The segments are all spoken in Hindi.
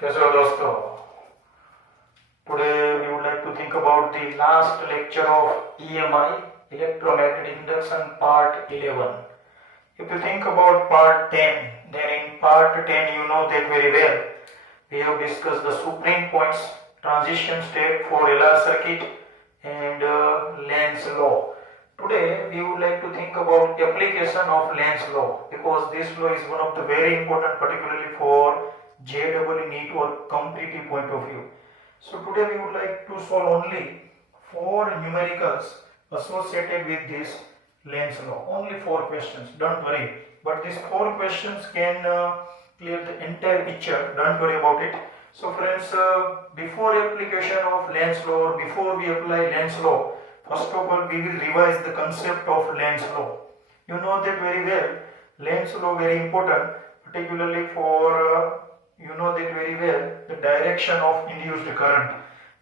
कैसे हो दोस्तों? Today we would like to think about the last lecture of EMI, electromagnetic induction, part 11. If you think about part 10, then in part 10 you know that very well. We have discussed the supreme points, transition step for LR circuit and Lenz law. Today we would like to think about application of Lenz law, because this law is one of the very important, particularly for JEE NEET or competitive point of view. So today we would like to solve only 4 numericals associated with this Lenz law. Only 4 questions, don't worry. But these 4 questions can clear the entire picture, don't worry about it. So friends, before application of Lenz law, or before we apply Lenz law, first of all we will revise the concept of Lenz law. You know that very well. Lenz law very important, particularly for you know that very well, the direction of induced current.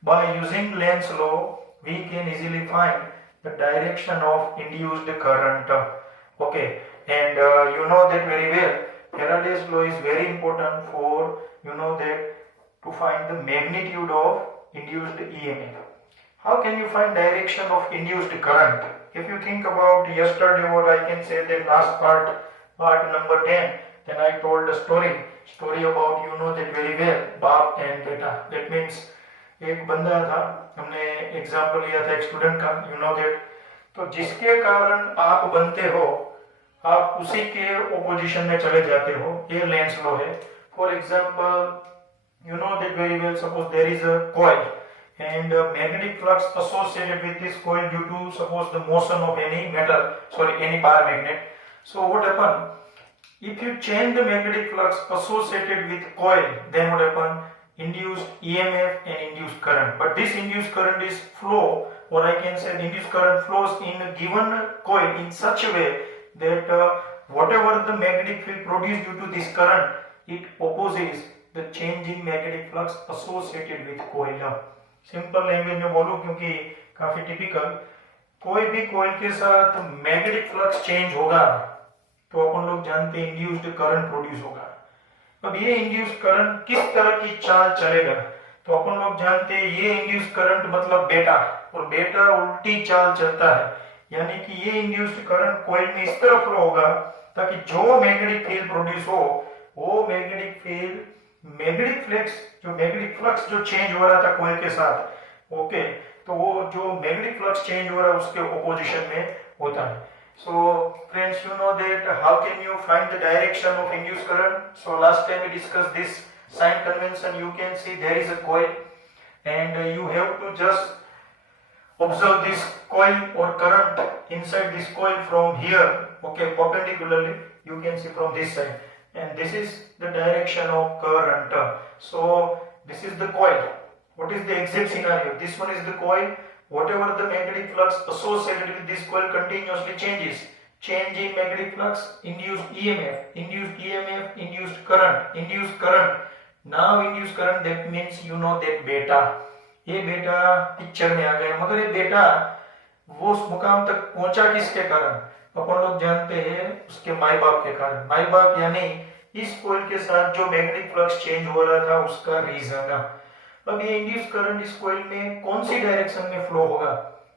By using Lenz law, we can easily find the direction of induced current. Okay, and you know that very well, Faraday's law is very important for, you know that, to find the magnitude of induced EMF. How can you find direction of induced current? If you think about yesterday, what I can say, that last part number 10, then I told a story about, you know that very well, बाप and बेटा. That means एक बंदा था, हमने एग्जाम्पल लिया था एक स्टूडेंट का, you know that. तो जिसके कारण आप बनते हो, आप उसी के ओपोजिशन में चले जाते हो, ये लेंस लॉ है. For example, you know that very well, suppose there is a coil and magnetic flux associated with this coil due to, suppose, the motion of any any bar magnet. So what happened? If you change the magnetic flux associated with coil, then what happen? Induced EMF and induced current. But this induced current is flow, or I can say the induced current flows in a given coil in such a way that whatever the magnetic field produced due to this current, it opposes the change in magnetic flux associated with coil. Simple language में बोलूं क्योंकि काफी टिपिकल, कोई भी कॉइल के साथ मैग्नेटिक फ्लक्स चेंज होगा तो अपन लोग जानते हैं इंड्यूस्ड करंट प्रोड्यूस होगा. अब ये इंड्यूस्ड करंट किस तरह की चाल चलेगा, तो अपन लोग जानते हैं ये इंड्यूस्ड करंट मतलब बेटा, और बेटा उल्टी चाल चलता है. यानी कि ये इंड्यूस्ड करंट कॉइल में इस तरह फ्लो होगा ताकि जो मैग्नेटिक फील्ड प्रोड्यूस हो, वो मैग्नेटिक फील्ड, मैग्नेटिक फ्लक्स जो चेंज हो रहा था कॉइल के साथ, ओके, तो वो जो मैग्नेटिक फ्लक्स चेंज हो रहा है उसके ओपोजिशन में होता है. So friends, you know that how can you find the direction of induced current? So last time we discussed this sign convention. You can see there is a coil and you have to just observe this coil or current inside this coil from here, okay, perpendicularly. You can see from this side, and this is the direction of current. So this is the coil. What is the exit scenario? This one is the coil. Whatever the magnetic flux associated with this coil continuously changes. Change in magnetic flux, induced EMF, induced current. Now induced current, that means you know that beta. ये बेटा पिक्चर में आ गया, मगर ये बेटा वो उस मुकाम तक पहुंचा किसके कारण? अपन लोग जानते हैं उसके माई बाप के कारण. माई बाप यानी इस कॉइल के साथ जो मैग्नेटिक फ्लक्स चेंज हो रहा था उसका रीजन. अब ये इंड्यूस करंट इस कॉइल में कौन सी डायरेक्शन में फ्लो होगा?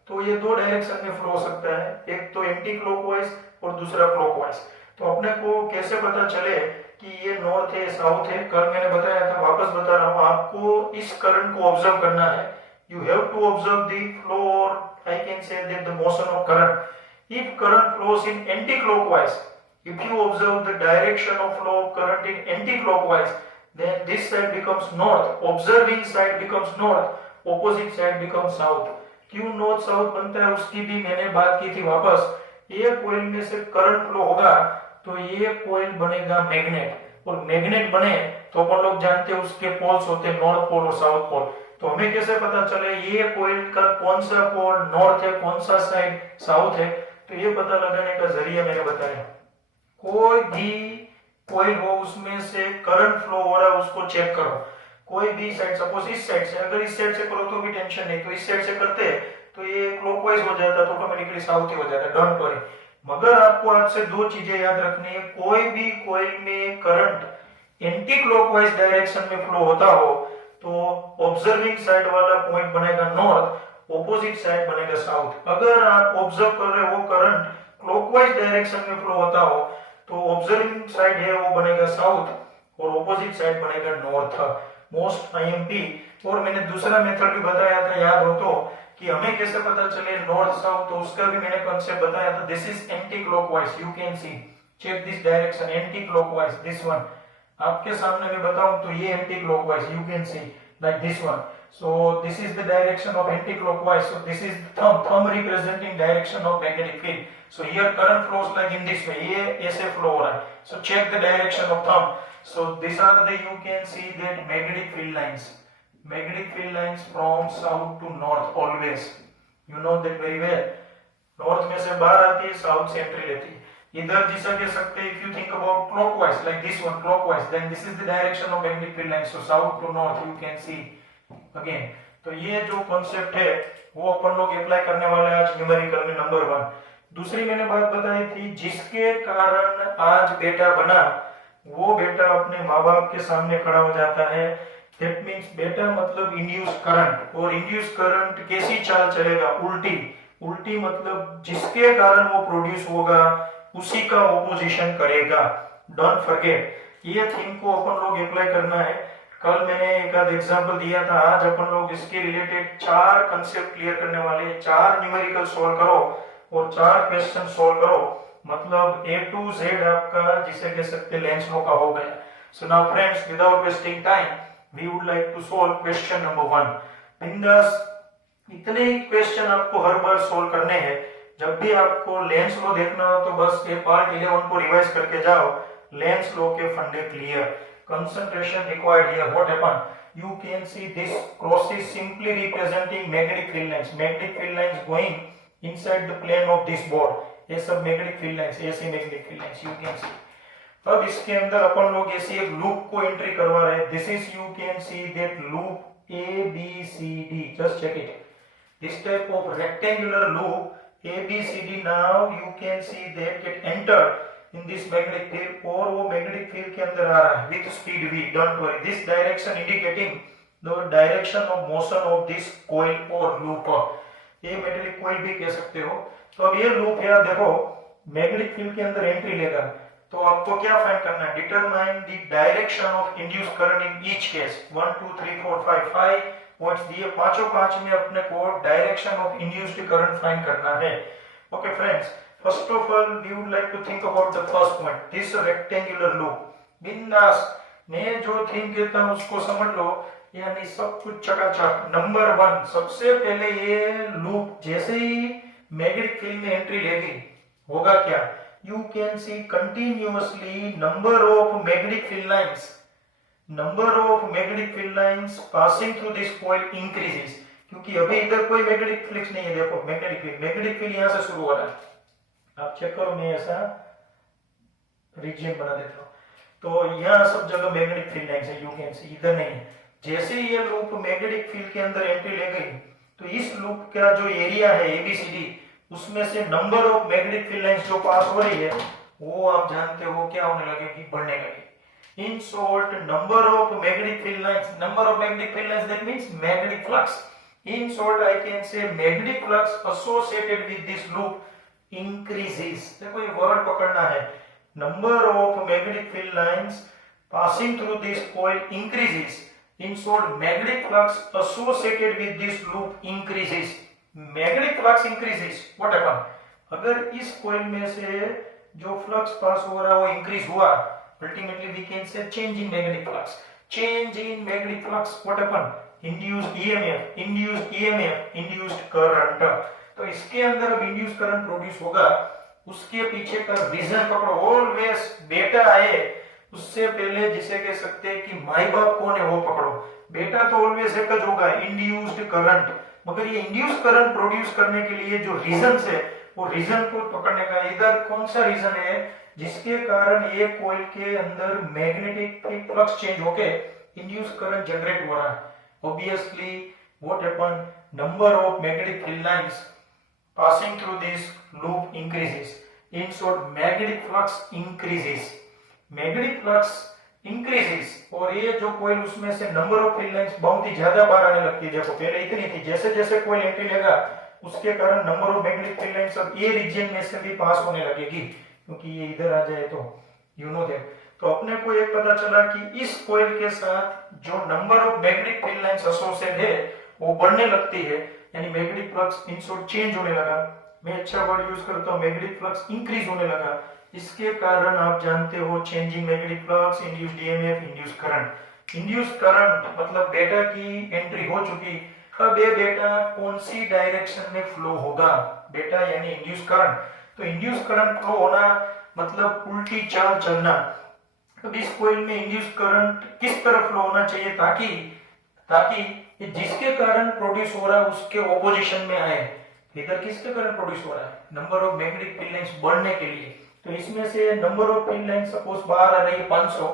तो ये दो डायरेक्शन में फ्लो हो सकता है, एक तो एंटी क्लॉकवाइज और दूसरा क्लॉकवाइज. तो अपने को कैसे पता चले कि ये नॉर्थ है साउथ है? कल मैंने बताया था, वापस बता रहा हूँ, आपको इस करंट को ऑब्जर्व करना है. You have to observe the flow, और I can say that the motion of current. If current flows in anti clockwise, if you observe the direction of flow of current in anti-clockwise, then this side becomes north, observing side becomes north, opposite side becomes south. क्यों नॉर्थ साउथ बनता है उसकी भी मैंने बात की थी. वापस, ये कॉइल में से करंट फ्लो होगा तो ये कॉइल बनेगा मैग्नेट, और मैग्नेट बने तो अपन लोग जानते हैं उसके पोल्स होते हैं नॉर्थ पोल और साउथ पोल. तो हमें कैसे पता चले ये कॉइल का कौन सा पोल नॉर्थ है, कौन सा साइड साउथ है? तो ये पता लगाने का जरिया मैंने बताया. कोई भी कॉइल हो उसमें से करंट फ्लो हो रहा है उसको चेक करो. कोई भी साइड, सपोज इस साइड से, अगर इस साइड से करो तो भी टेंशन नहीं, तो इस साइड से करते तो ये क्लॉकवाइज हो जाता तो ऑटोमेटिकली साउथ ही हो जाता, डोंट वरी. मगर आपको आज से दो चीजें याद रखनी है. कोई भी कॉइल में current anti anti clockwise direction में फ्लो होता हो तो ऑब्जर्विंग साइड वाला पॉइंट बनेगा नॉर्थ, ऑपोजिट साइड बनेगा साउथ। अगर आप ऑब्जर्व कर रहे हो करंट क्लॉकवाइज डायरेक्शन में फ्लो होता हो तो ऑब्जर्विंग साइड है वो बनेगा साउथ और ऑपोजिट साइड बनेगा नॉर्थ। Most IMP. और मैंने दूसरा मेथड भी बताया था, याद हो तो, कि हमें कैसे पता चले नॉर्थ साउथ, तो उसका भी मैंने कॉन्सेप्ट बताया था। This is anti clockwise, you can see, check this direction, anti clockwise, this one. आपके सामने मैं बताऊं तो ये anti clockwise, you can see like this one. So this is the direction of anti-clockwise. So this is the thumb representing direction of magnetic field. So here current flows like in this way. ये ऐसे flow हो रहा है. So check the direction of thumb. So these are the, you can see that magnetic field lines. Magnetic field lines from south to north always. You know that very well. North में से बाहर आती है, south से entry लेती है. इधर जिसे कह सकते हैं, if you think about clockwise like this one, clockwise, then this is the direction of magnetic field lines. So south to north you can see again. तो ये जो कॉन्सेप्ट है वो अपन लोग अप्लाई करने वाले हैं आज न्यूमेरिकल में नंबर 1। दूसरी मैंने बात बताई थी, जिसके कारण आज बेटा बना वो बेटा अपने माँ बाप के सामने खड़ा हो जाता है। दैट मीन्स बेटा मतलब इंड्यूस करंट, और इंड्यूस करंट कैसी चाल चलेगा, उल्टी। उल्टी मतलब जिसके कारण वो प्रोड्यूस होगा उसी का ऑपोजिशन करेगा। डोंट फॉरगेट, ये थीम को अपन लोग अप्लाई करना है। कल मैंने एक आध एग्जांपल दिया था, आज अपन लोग इसके रिलेटेड 4 कांसेप्ट क्लियर करने वाले हैं। 4 न्यूमेरिकल सॉल्व करो और 4 क्वेश्चन सॉल्व करो, मतलब A to Z आपका जिसे कह सकते लेंस लॉ का हो गया। So now friends, without wasting time we would like to solve question number 1। बिंदास इतने ही क्वेश्चन आपको हर बार सॉल्व करने हैं। जब भी आपको लेंस लॉ देखना हो तो बस ये पार्ट 11 को रिवाइज करके जाओ। लेंस लॉ के फंडे clear, concentration required here. What happen, you can see this cross is simply representing magnetic field lines. Magnetic field lines going inside the plane of this board. ये सब magnetic field lines, ऐसे magnetic field lines you can see. अब इसके अंदर अपन लोग ऐसी एक लूप को एंट्री करवा रहे हैं। This is, you can see that loop A B C D. Just check it. This type of rectangular loop A B C D. Now you can see that get entered in this magnetic field, और वो magnetic field के अंदर आ रहा है with speed v. Don't worry, this direction indicating the direction of motion of this coil or loop. ये magnetic coil भी कह सकते हो। तो अब ये loop है, देखो magnetic field के अंदर एंट्री लेगा, तो आपको क्या फाइंड करना है, determine the direction of induce current in each case. 1 2 3 4 5 points दिए, पांचों पांच में अपने को direction of induced current find करना है। Okay friends, first of all we would like to think about the first point, this rectangular loop. बिंदास, मैं जो थिंक कहता हूं उसको समझ लो, यानी सब कुछ चकाचक। नंबर 1, सबसे पहले ये लूप जैसे ही मैग्नेटिक फील्ड में एंट्री लेगी होगा क्या, you can see continuously number of magnetic field lines passing through this coil increases, क्योंकि अभी इधर कोई मैग्नेटिक फ्लक्स नहीं है। देखो मैग्नेटिक फील्ड यहां से शुरू हो रहा है, आप चेक करो, मैं ऐसा रीजन बना देता हूं, तो यहां सब जगह मैग्नेटिक फील्ड लाइंस है, यू कैन सी, इधर नहीं। जैसे ही ये लूप मैग्नेटिक फील्ड के अंदर एंट्री ले गई तो इस लूप का जो एरिया है ABCD, उसमें से number of magnetic field lines जो पास हो रही है वो आप जानते हो क्या होने लगेगी, बढ़ने लगेगी। In short, number of magnetic field lines that means magnetic flux. In short I can से magnetic flux associated with this loop increases. देखो ये वर्ड पकड़ना है, number of magnetic field lines passing through this coil increases. In short, magnetic flux associated with this loop increases. Magnetic flux increases, what happen, अगर इस कॉइल में से जो फ्लक्स पास हो रहा है वो इंक्रीज हुआ, ultimately we can say change in magnetic flux. Change in magnetic flux, what happen, induced EMF, induced current. तो इसके अंदर अब इंड्यूस्ड करंट प्रोड्यूस होगा, उसके पीछे का रीजन पकड़ो। ऑलवेज बेटा आए उससे पहले जिसे कह सकते हैं कि माई बाप कौन है वो पकड़ो। बेटा तो ऑलवेज एक होगा, इंड्यूस्ड करंट, मगर ये इंड्यूस करंट प्रोड्यूस करने के लिए जो रीजन है वो रीजन को पकड़ने का। इधर कौन सा रीजन है जिसके कारण ये कॉइल के अंदर मैग्नेटिक फ्लक्स चेंज होके इंड्यूस करंट जनरेट हो रहा है। Obviously what happen, number of magnetic field lines passing through this loop increases. In short, magnetic flux increases. Magnetic flux increases, और ये जो कोयल उसमें से नंबर ऑफ फील्ड लाइंस बहुत ही ज्यादा बाहर आने लगती है। देखो पहले इतनी थी, जैसे जैसे कोयल एंट्री लेगा उसके कारण number of magnetic field lines अब ये रीजन में से भी पास होने लगेगी, क्योंकि ये इधर आ जाए तो यू नो दैट। तो अपने को ये पता चला कि इस कोयल के साथ जो number of magnetic field lines associated है वो बढ़ने लगती है, यानी magnetic flux in short change होने लगा। मैं अच्छा वर्ड यूज करता हूँ, मैग्नेटिक फ्लक्स इंक्रीज होने लगा। इसके कारण आप जानते हो changing magnetic flux, induced DMF, induced current. Induced current मतलब डेटा की एंट्री हो चुकी, अब ये डेटा कौन सी डायरेक्शन में फ्लो होगा, डेटा यानी इंड्यूस्ड करंट। तो इंड्यूस्ड करंट फ्लो होना मतलब उल्टी चाल चलना। अब इस कोयल में इंड्यूस्ड करंट किस तरफ फ्लो होना चाहिए ताकि ताकि ये जिसके कारण प्रोड्यूस हो रहा है उसके ऑपोजिशन में आए। इधर किसके कारण प्रोड्यूस हो रहा है, number of magnetic field lines बढ़ने के लिए। तो इसमें से number of field lines suppose बाहर आ रही है 500,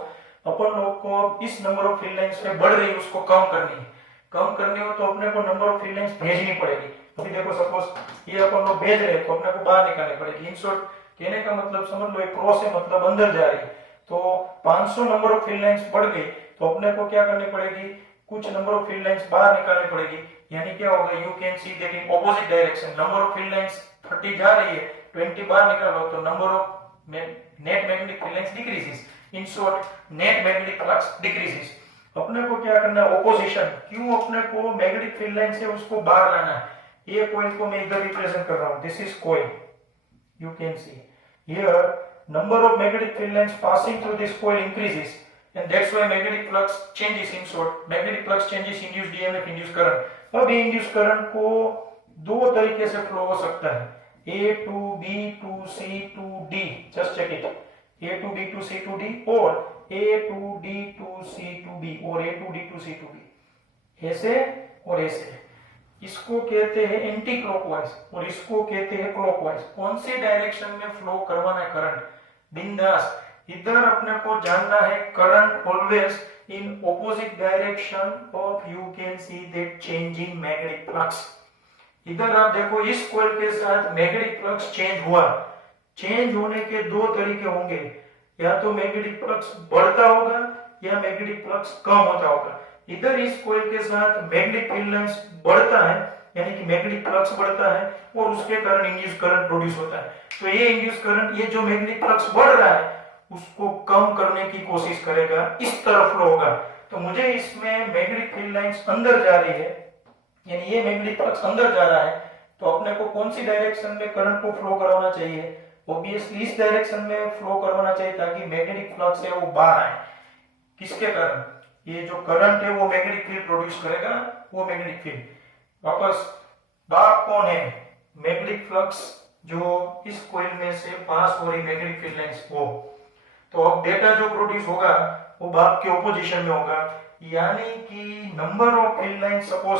अपन लोग को इस नंबर ऑफ फील्ड लाइंस में बढ़ रही है उसको कम करनी है। कम करनी हो तो अपने को नंबर ऑफ फील्ड लाइंस भेजनी पड़ेगी। अभी देखो सपोज ये अपन लोग भेज रहे हैं तो अपने को बाहर निकालनी पड़ेगी। इन शॉर्ट कहने का मतलब समझ लो एक क्रॉस है, मतलब अंदर जा रही है। तो 500 नंबर ऑफ फील्ड लाइंस बढ़ गई तो अपने को क्या करनी पड़ेगी, कुछ नंबर ऑफ फील्ड लाइंस बाहर निकालनी पड़ेगी। यानी क्या होगा, you can see that in opposite direction number of field lines 30 जा रही है, 20 बाहर निकालो तो number of net magnetic field lines decreases. In short net magnetic flux decreases. अपने को क्या करना है, ऑपोजिशन। क्यों अपने को मैग्नेटिक फील्ड लाइन से उसको बाहर लाना है। ये कॉइल को मैं इधर रिप्रेजेंट कर रहा हूं, this is coil, you can see here number of magnetic field lines passing through this coil increases and that's why magnetic flux changes. In short magnetic flux changes, induced DMF, induced current। अब ये induced current को दो तरीके से फ्लो हो सकता है, A to B to C to D, just check it, A to B to C to D और A to D to C to B और A to D to C to B, ऐसे और ऐसे। इसको कहते हैं एंटी क्लॉकवाइज और इसको कहते हैं क्लॉकवाइज। कौन सी डायरेक्शन में फ्लो करवाना है करंट, बिंदास। इधर अपने को जानना है current always in opposite direction of, you can see that changing magnetic flux. इधर आप देखो इस कॉइल के साथ मैग्नेटिक फ्लक्स चेंज हुआ। चेंज होने के दो तरीके होंगे, या तो मैग्नेटिक फ्लक्स बढ़ता होगा या मैग्नेटिक फ्लक्स कम होता होगा। इधर इस कॉइल के साथ मैग्नेटिक फील्ड लाइंस बढ़ता है, यानी कि मैग्नेटिक फ्लक्स बढ़ता है और उसके कारण इंड्यूस्ड करंट प्रोड्यूस होता है। तो ये इंड्यूस्ड करंट, ये जो मैग्नेटिक फ्लक्स बढ़ रहा है उसको कम करने की कोशिश करेगा, इस तरफ फ्लो होगा। तो मुझे इसमें मैग्नेटिक फील्ड लाइंस अंदर जा रही है, यानी ये मैग्नेटिक फ्लक्स अंदर जा रहा है, तो अपने को कौन सी डायरेक्शन में करंट को फ्लो करवाना चाहिए, ऑब्वियसली इस डायरेक्शन में फ्लो करवाना चाहिए ताकि मैग्नेटिक फ्लक्स है वो बाहर आए। किसके कारण, ये जो करंट है वो मैग्नेटिक फील्ड प्रोड्यूस करेगा, वो मैग्नेटिक फील्ड। वापस बाप कौन है, मैग्नेटिक फ्लक्स जो इस कॉइल में से पास हो रही मैग्नेटिक फील्ड लाइंस वो। तो अब डेटा जो प्रोड्यूस होगा वो बाप के ऑपोजिशन में होगा, यानी कि number of field lines suppose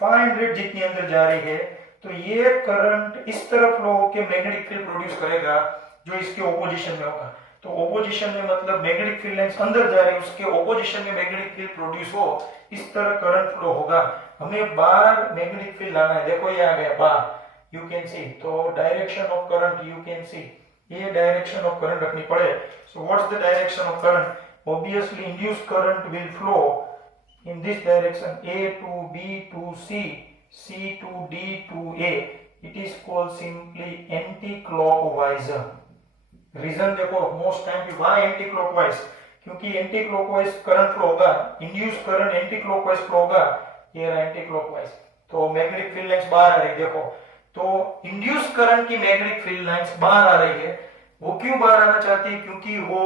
500 जितनी अंदर जा रही है तो ये करंट इस तरफ फ्लो होकर मैग्नेटिक फील्ड प्रोड्यूस करेगा जो इसके ऑपोजिशन में होगा। तो ऑपोजिशन में मतलब मैग्नेटिक फील्ड लाइंस अंदर जा रही है, उसके ऑपोजिशन में मैग्नेटिक फील्ड प्रोड्यूस हो, इस तरह करंट फ्लो होगा। हमें बाहर मैग्नेटिक फील्ड लाना है, देखो ये आ गया बाहर, यू कैन सी। तो direction of current you can see, ये डायरेक्शन ऑफ करंट रखनी पड़े। So what's the direction of current, obviously induced current will flow in this direction, A to B to C, C to D to A. It is called simply anti-clockwise. Reason देखो मोस्ट टाइम की, why anti-clockwise, क्योंकि एंटी-क्लॉकवाइज करंट फ्लो होगा, इंड्यूस्ड करंट एंटी-क्लॉकवाइज फ्लो होगा, ये रहा एंटी-क्लॉकवाइज। तो मैग्नेटिक फील्ड लाइंस बाहर आ रही है, देखो तो इंड्यूस्ड करंट की मैग्नेटिक फील्ड लाइंस बाहर आ रही है। वो क्यों बाहर आना चाहती है, क्योंकि वो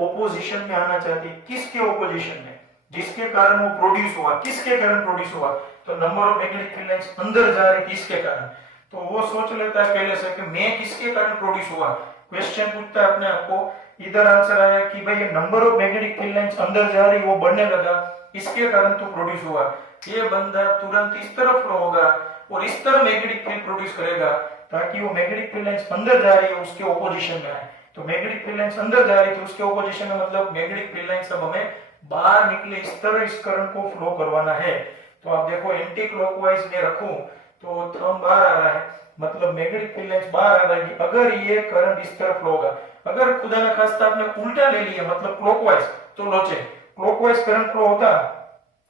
ऑपोजिशन में आना चाहती है। किसके ऑपोजिशन में, जिसके कारण वो प्रोड्यूस हुआ। किसके कारण प्रोड्यूस हुआ, तो number of magnetic field lines अंदर जा रही किसके कारण। तो वो सोच लेता है पहले से कि मैं किसके कारण प्रोड्यूस हुआ, क्वेश्चन पूछता है अपने आप को। इधर आंसर आया कि भाई ये number of magnetic field lines अंदर जा रही, वो बढ़ने लगा, इसके कारण तो प्रोड्यूस हुआ। ये बंदा तुरंत इस तरफ फ्लो होगा और इस तरह मैग्नेटिक फील्ड प्रोड्यूस करेगा ताकि वो मैग्नेटिक फील्ड लाइंस अंदर जा रही है उसके ऑपोजिशन में आए। तो मैग्नेटिक फील्ड लाइंस अंदर जा रही थी उसके ऑपोजिशन में, मतलब मैग्नेटिक फील्ड लाइंस अब हमें बाहर निकले, इस तरह इस करंट को फ्लो करवाना है। तो आप देखो एंटी क्लॉकवाइज में रखूं तो थंब बाहर आ रहा है, मतलब मैग्नेटिक फील्ड लाइंस बाहर आ रहा है। अगर ये करंट इस तरफ फ्लो होगा, अगर खुदा न खास्ता आपने उल्टा ले लिया मतलब क्लॉकवाइज, तो लोचे क्लॉकवाइज करंट फ्लो होता,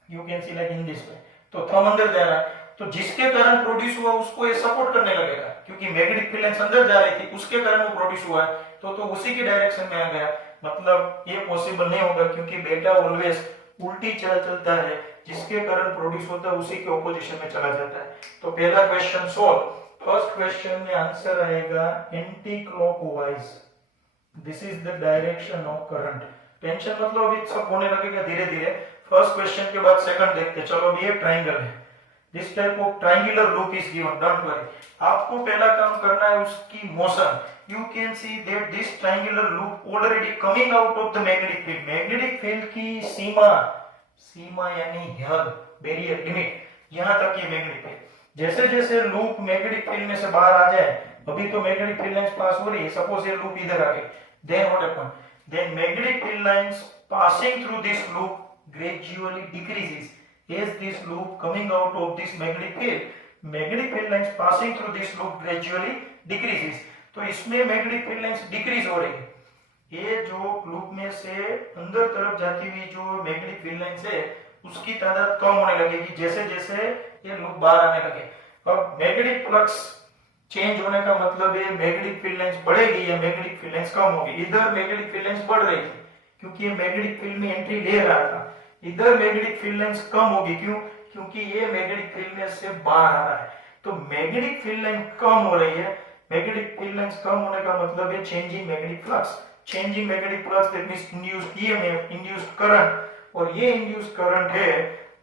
you can C like in this वे, तो थंब अंदर जा रहा है तो जिसके कारण प्रोड्यूस हुआ उसको ये सपोर्ट करने लगेगा, क्योंकि मैग्नेटिक फील्ड लाइंस अंदर जा रही थी उसके कारण वो प्रोड्यूस हुआ है, तो उसी की डायरेक्शन में आ गया। मतलब ये पॉसिबल नहीं होगा, क्योंकि बेटा ऑलवेज उल्टी चाल चलता है, जिसके कारण प्रोड्यूस होता है उसी के ऑपोजिशन में चला जाता है। तो पहला क्वेश्चन सॉल्व। फर्स्ट क्वेश्चन में आंसर आएगा anti clockwise, this is the direction of current. Tension मतलब अभी सब होने लगेगा धीरे धीरे। फर्स्ट क्वेश्चन के बाद सेकंड देखते हैं। चलो अभी ये ट्रायंगल है, this type of triangular loop is given, don't worry. आपको पहला काम करना है उसकी motion. You can see that this triangular loop already coming out of the magnetic field. Magnetic field की सीमा यानी हद, बैरियर, लिमिट, यहां तक ये मैग्नेटिक फील्ड। जैसे जैसे लूप मैग्नेटिक फील्ड में से बाहर आ जाए, अभी तो मैग्नेटिक फील्ड लाइंस पास हो रही है, सपोज ये लूप इधर आ गई, then what happen, then magnetic field lines passing through this loop gradually decreases as this loop coming out of this magnetic field, magnetic field lines passing through this loop gradually decreases। तो इसमें मैग्नेटिक फील्ड लाइंस डिक्रीज हो रही है, ये जो लूप में से अंदर तरफ जाती हुई जो मैग्नेटिक फील्ड लाइंस है उसकी तादाद कम होने लगेगी जैसे जैसे ये लूप बाहर आने लगे। अब मैग्नेटिक फ्लक्स चेंज होने का मतलब है मैग्नेटिक फील्ड लाइंस बढ़ेगी या मैग्नेटिक फील्ड लाइंस कम होगी। इधर मैग्नेटिक फील्ड लाइंस बढ़ रही थी क्योंकि ये मैग्नेटिक फील्ड में एंट्री ले रहा था, इधर मैग्नेटिक फील्ड लाइंस कम होगी, क्यों? क्योंकि ये मैग्नेटिक फील्ड में से बाहर आ रहा है। तो मैग्नेटिक फील्ड लाइन कम हो रही है, मैग्नेटिक फील्ड लाइंस कम होने का मतलब है changing magnetic flux. Changing magnetic flux that means induced EMF, induced current, और ये इंड्यूस्ड करंट है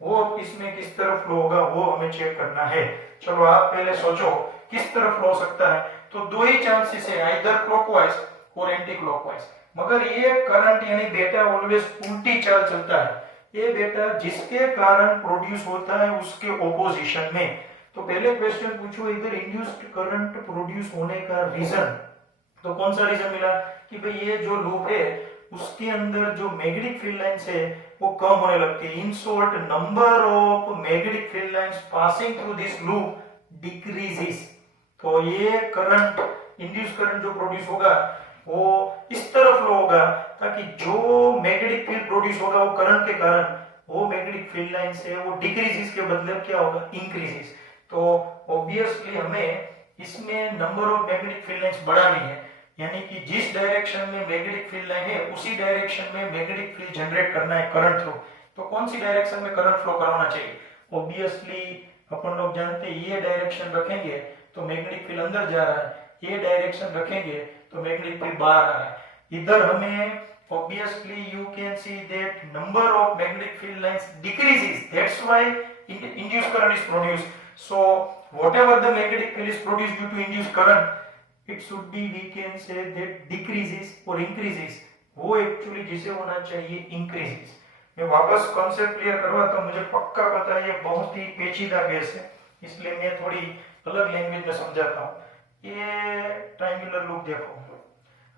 वो इसमें किस तरफ फ्लो होगा वो हमें चेक करना है। चलो आप पहले सोचो किस तरफ फ्लो हो सकता है। तो दो ही चांसेस है, आइदर क्लॉकवाइज और एंटी क्लॉकवाइज। मगर ये करंट यानी बेटा ऑलवेज उल्टी चाल चलता है, ये बेटा जिसके कारण प्रोड्यूस होता है उसके ऑपोजिशन में। तो पहले क्वेश्चन पूछो इधर इंड्यूस्ड करंट प्रोड्यूस होने का रीजन, तो कौन सा रीजन मिला कि भाई ये जो लूप है उसके अंदर जो मैग्नेटिक फील्ड लाइंस है वो कम होने लगती है। In short number of magnetic field lines passing through this loop decreases. तो ये करंट, इंड्यूस करंट जो प्रोड्यूस होगा वो इस तरफ फ्लो होगा ताकि जो मैग्नेटिक फील्ड प्रोड्यूस होगा वो करंट के कारण वो मैग्नेटिक फील्ड लाइंस है वो डिक्रीजेस के बदले क्या होगा, इंक्रीजेस। तो ऑब्वियसली हमें इसमें number of magnetic field lines बढ़ानी है, यानी कि जिस डायरेक्शन में मैग्नेटिक फील्ड लाइन है उसी डायरेक्शन में मैग्नेटिक फील्ड जनरेट करना है करंट थ्रू। तो कौन सी डायरेक्शन में करंट फ्लो करवाना चाहिए? ऑब्वियसली अपन लोग जानते हैं ये डायरेक्शन रखेंगे तो मैग्नेटिक फील्ड अंदर जा रहा है, ये डायरेक्शन रखेंगे तो मैग्नेटिक फील्ड बाहर आ रहा है। इधर हमें obviously you can see that number of magnetic field lines decreases, that's why induced current is produced. So whatever the magnetic field is produced due to induced current, it should be, we can say that decreases or increases, वो एक्चुअली जिसे होना चाहिए increases। मैं वापस कॉन्सेप्ट क्लियर करवाता हूँ, मुझे पक्का पता है ये बहुत ही पेचीदा केस है, इसलिए मैं थोड़ी अलग लैंग्वेज में समझाता हूँ। ये ट्रायंगुलर लूप देखो,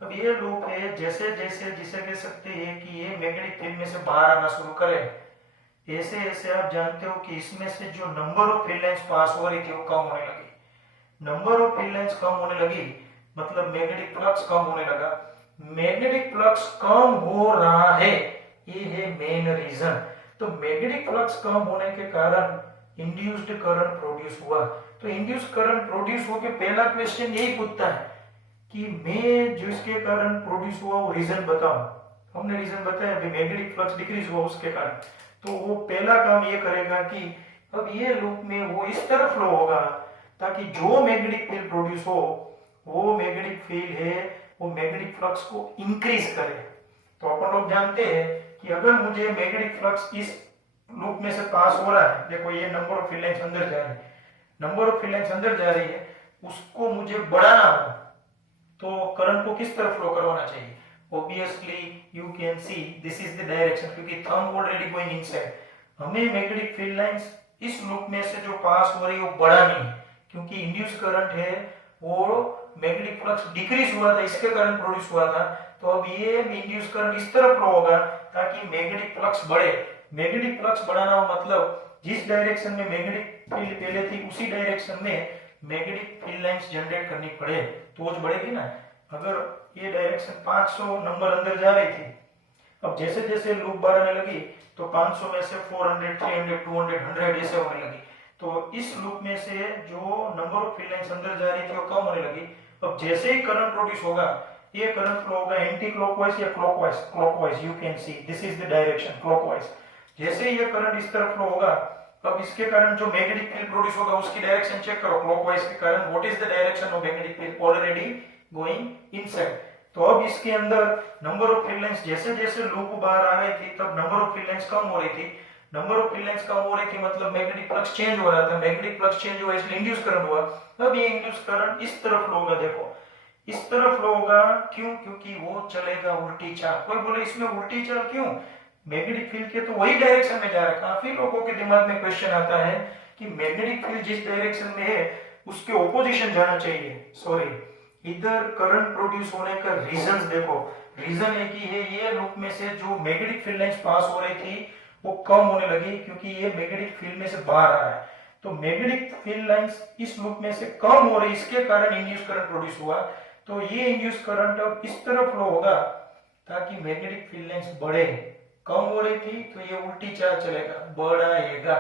अब ये लूप है, जैसे जैसे जिसे कह सकते हैं कि ये मैग्नेटिक फील्ड में से बाहर आना शुरू करे, ऐसे ऐसे आप जानते हो कि इसमें से जो number of field lines pass हो रही थी वो कम होने लगी। नंबर ऑफ फील्ड लाइंस कम होने लगी मतलब मैग्नेटिक फ्लक्स कम होने लगा। मैग्नेटिक फ्लक्स कम हो रहा है, ये है मेन रीजन। तो मैग्नेटिक फ्लक्स कम होने के कारण इंड्यूस्ड करंट प्रोड्यूस हुआ। तो इंड्यूस्ड करंट प्रोड्यूस होकर पहला क्वेश्चन यही पूछता है कि मैं जो इसके कारण प्रोड्यूस हुआ वो रीजन बताओ। हमने रीजन बताया कि मैग्नेटिक फ्लक्स डिक्रीज हुआ उसके कारण, तो वो पहला काम ये करेगा कि अब ये लूप में वो इस तरफ फ्लो होगा ताकि जो मैग्नेटिक फील्ड प्रोड्यूस हो वो मैग्नेटिक फील्ड है वो मैग्नेटिक फ्लक्स को इंक्रीज करे। तो अपन लोग जानते हैं कि अगर मुझे मैग्नेटिक फ्लक्स इस लूप में से पास हो रहा है, देखो ये नंबर ऑफ फील्ड लाइंस अंदर जा रही है, नंबर ऑफ फील्ड लाइंस अंदर जा रही है, उसको मुझे बढ़ाना हो तो करंट को किस तरफ फ्लो करवाना चाहिए? Obviously you can see this is the direction, क्योंकि thumb already going inside। हमें मैग्नेटिक फील्ड लाइंस इस लूप में से जो पास हो रही है वो बढ़ानी है, क्योंकि इंड्यूस करंट है वो मैग्नेटिक फ्लक्स डिक्रीज हुआ था, इसके कारण प्रोड्यूस हुआ था। तो अब ये इंड्यूस करंट इस तरफ फ्लो होगा ताकि मैग्नेटिक फ्लक्स बढ़े। मैग्नेटिक फ्लक्स बढ़ाना हो मतलब जिस डायरेक्शन में मैग्नेटिक फील्ड पहले थी उसी डायरेक्शन में मैग्नेटिक फील्ड लाइंस जनरेट करनी पड़े तो बढ़ेगी ना। अगर ये डायरेक्शन 500 नंबर अंदर जा रही थी अब जैसे जैसे लूप बार आने लगी तो 500 में से 400, 300, 200, 100 ऐसे होने लगी। तो इस लूप में से जो नंबर ऑफ फील्ड लाइंस अंदर जा रही थी वो कम होने लगी। अब जैसे ही करंट प्रोड्यूस होगा, ये करंट फ्लो होगा एंटी क्लॉकवाइज या clockwise, clockwise you can see this is the direction clockwise. जैसे ही ये करंट इस तरफ फ्लो होगा, अब इसके कारण जो मैग्नेटिक फील्ड प्रोड्यूस होगा उसकी डायरेक्शन चेक करो क्लॉकवाइज के कारण। What is the direction of magnetic field? Already going inside. तो अब इसके अंदर नंबर ऑफ फील्ड लाइंस जैसे जैसे लूप बाहर आ रही थी तब नंबर ऑफ फील्ड लाइंस कम हो रही थी। नंबर ऑफ फील्ड लाइंस कम हो रही थी मतलब मैग्नेटिक फ्लक्स चेंज हो रहा था, मैग्नेटिक फ्लक्स चेंज हुआ इसलिए इंड्यूस करंट हुआ। अब ये इंड्यूस करंट इस तरफ फ्लो होगा, देखो इस तरफ फ्लो होगा। क्यों? क्योंकि वो चलेगा उल्टी चाल। कोई बोले इसमें उल्टी चाल क्यों? मैग्नेटिक फील्ड के तो वही डायरेक्शन में जा रहा है। काफी लोगों के दिमाग में क्वेश्चन आता है कि मैग्नेटिक फील्ड जिस डायरेक्शन में है उसके ऑपोजिशन जाना चाहिए। सॉरी, इधर करंट प्रोड्यूस होने का रीजंस देखो। रीजन एक ही है, ये लूप में से जो मैग्नेटिक फील्ड लाइंस पास हो रही थी वो कम होने लगी क्योंकि ये मैग्नेटिक फील्ड में से बाहर आ रहा है। तो मैग्नेटिक फील्ड लाइंस इस लूप में से कम हो रही, इसके कारण इंड्यूस करंट प्रोड्यूस हुआ। तो ये इंड्यूस करंट अब इस तरफ फ्लो होगा ताकि मैग्नेटिक फील्ड लाइंस बढ़े। कम हो रही थी तो ये उल्टी चाल चलेगा, बढ़ाएगा।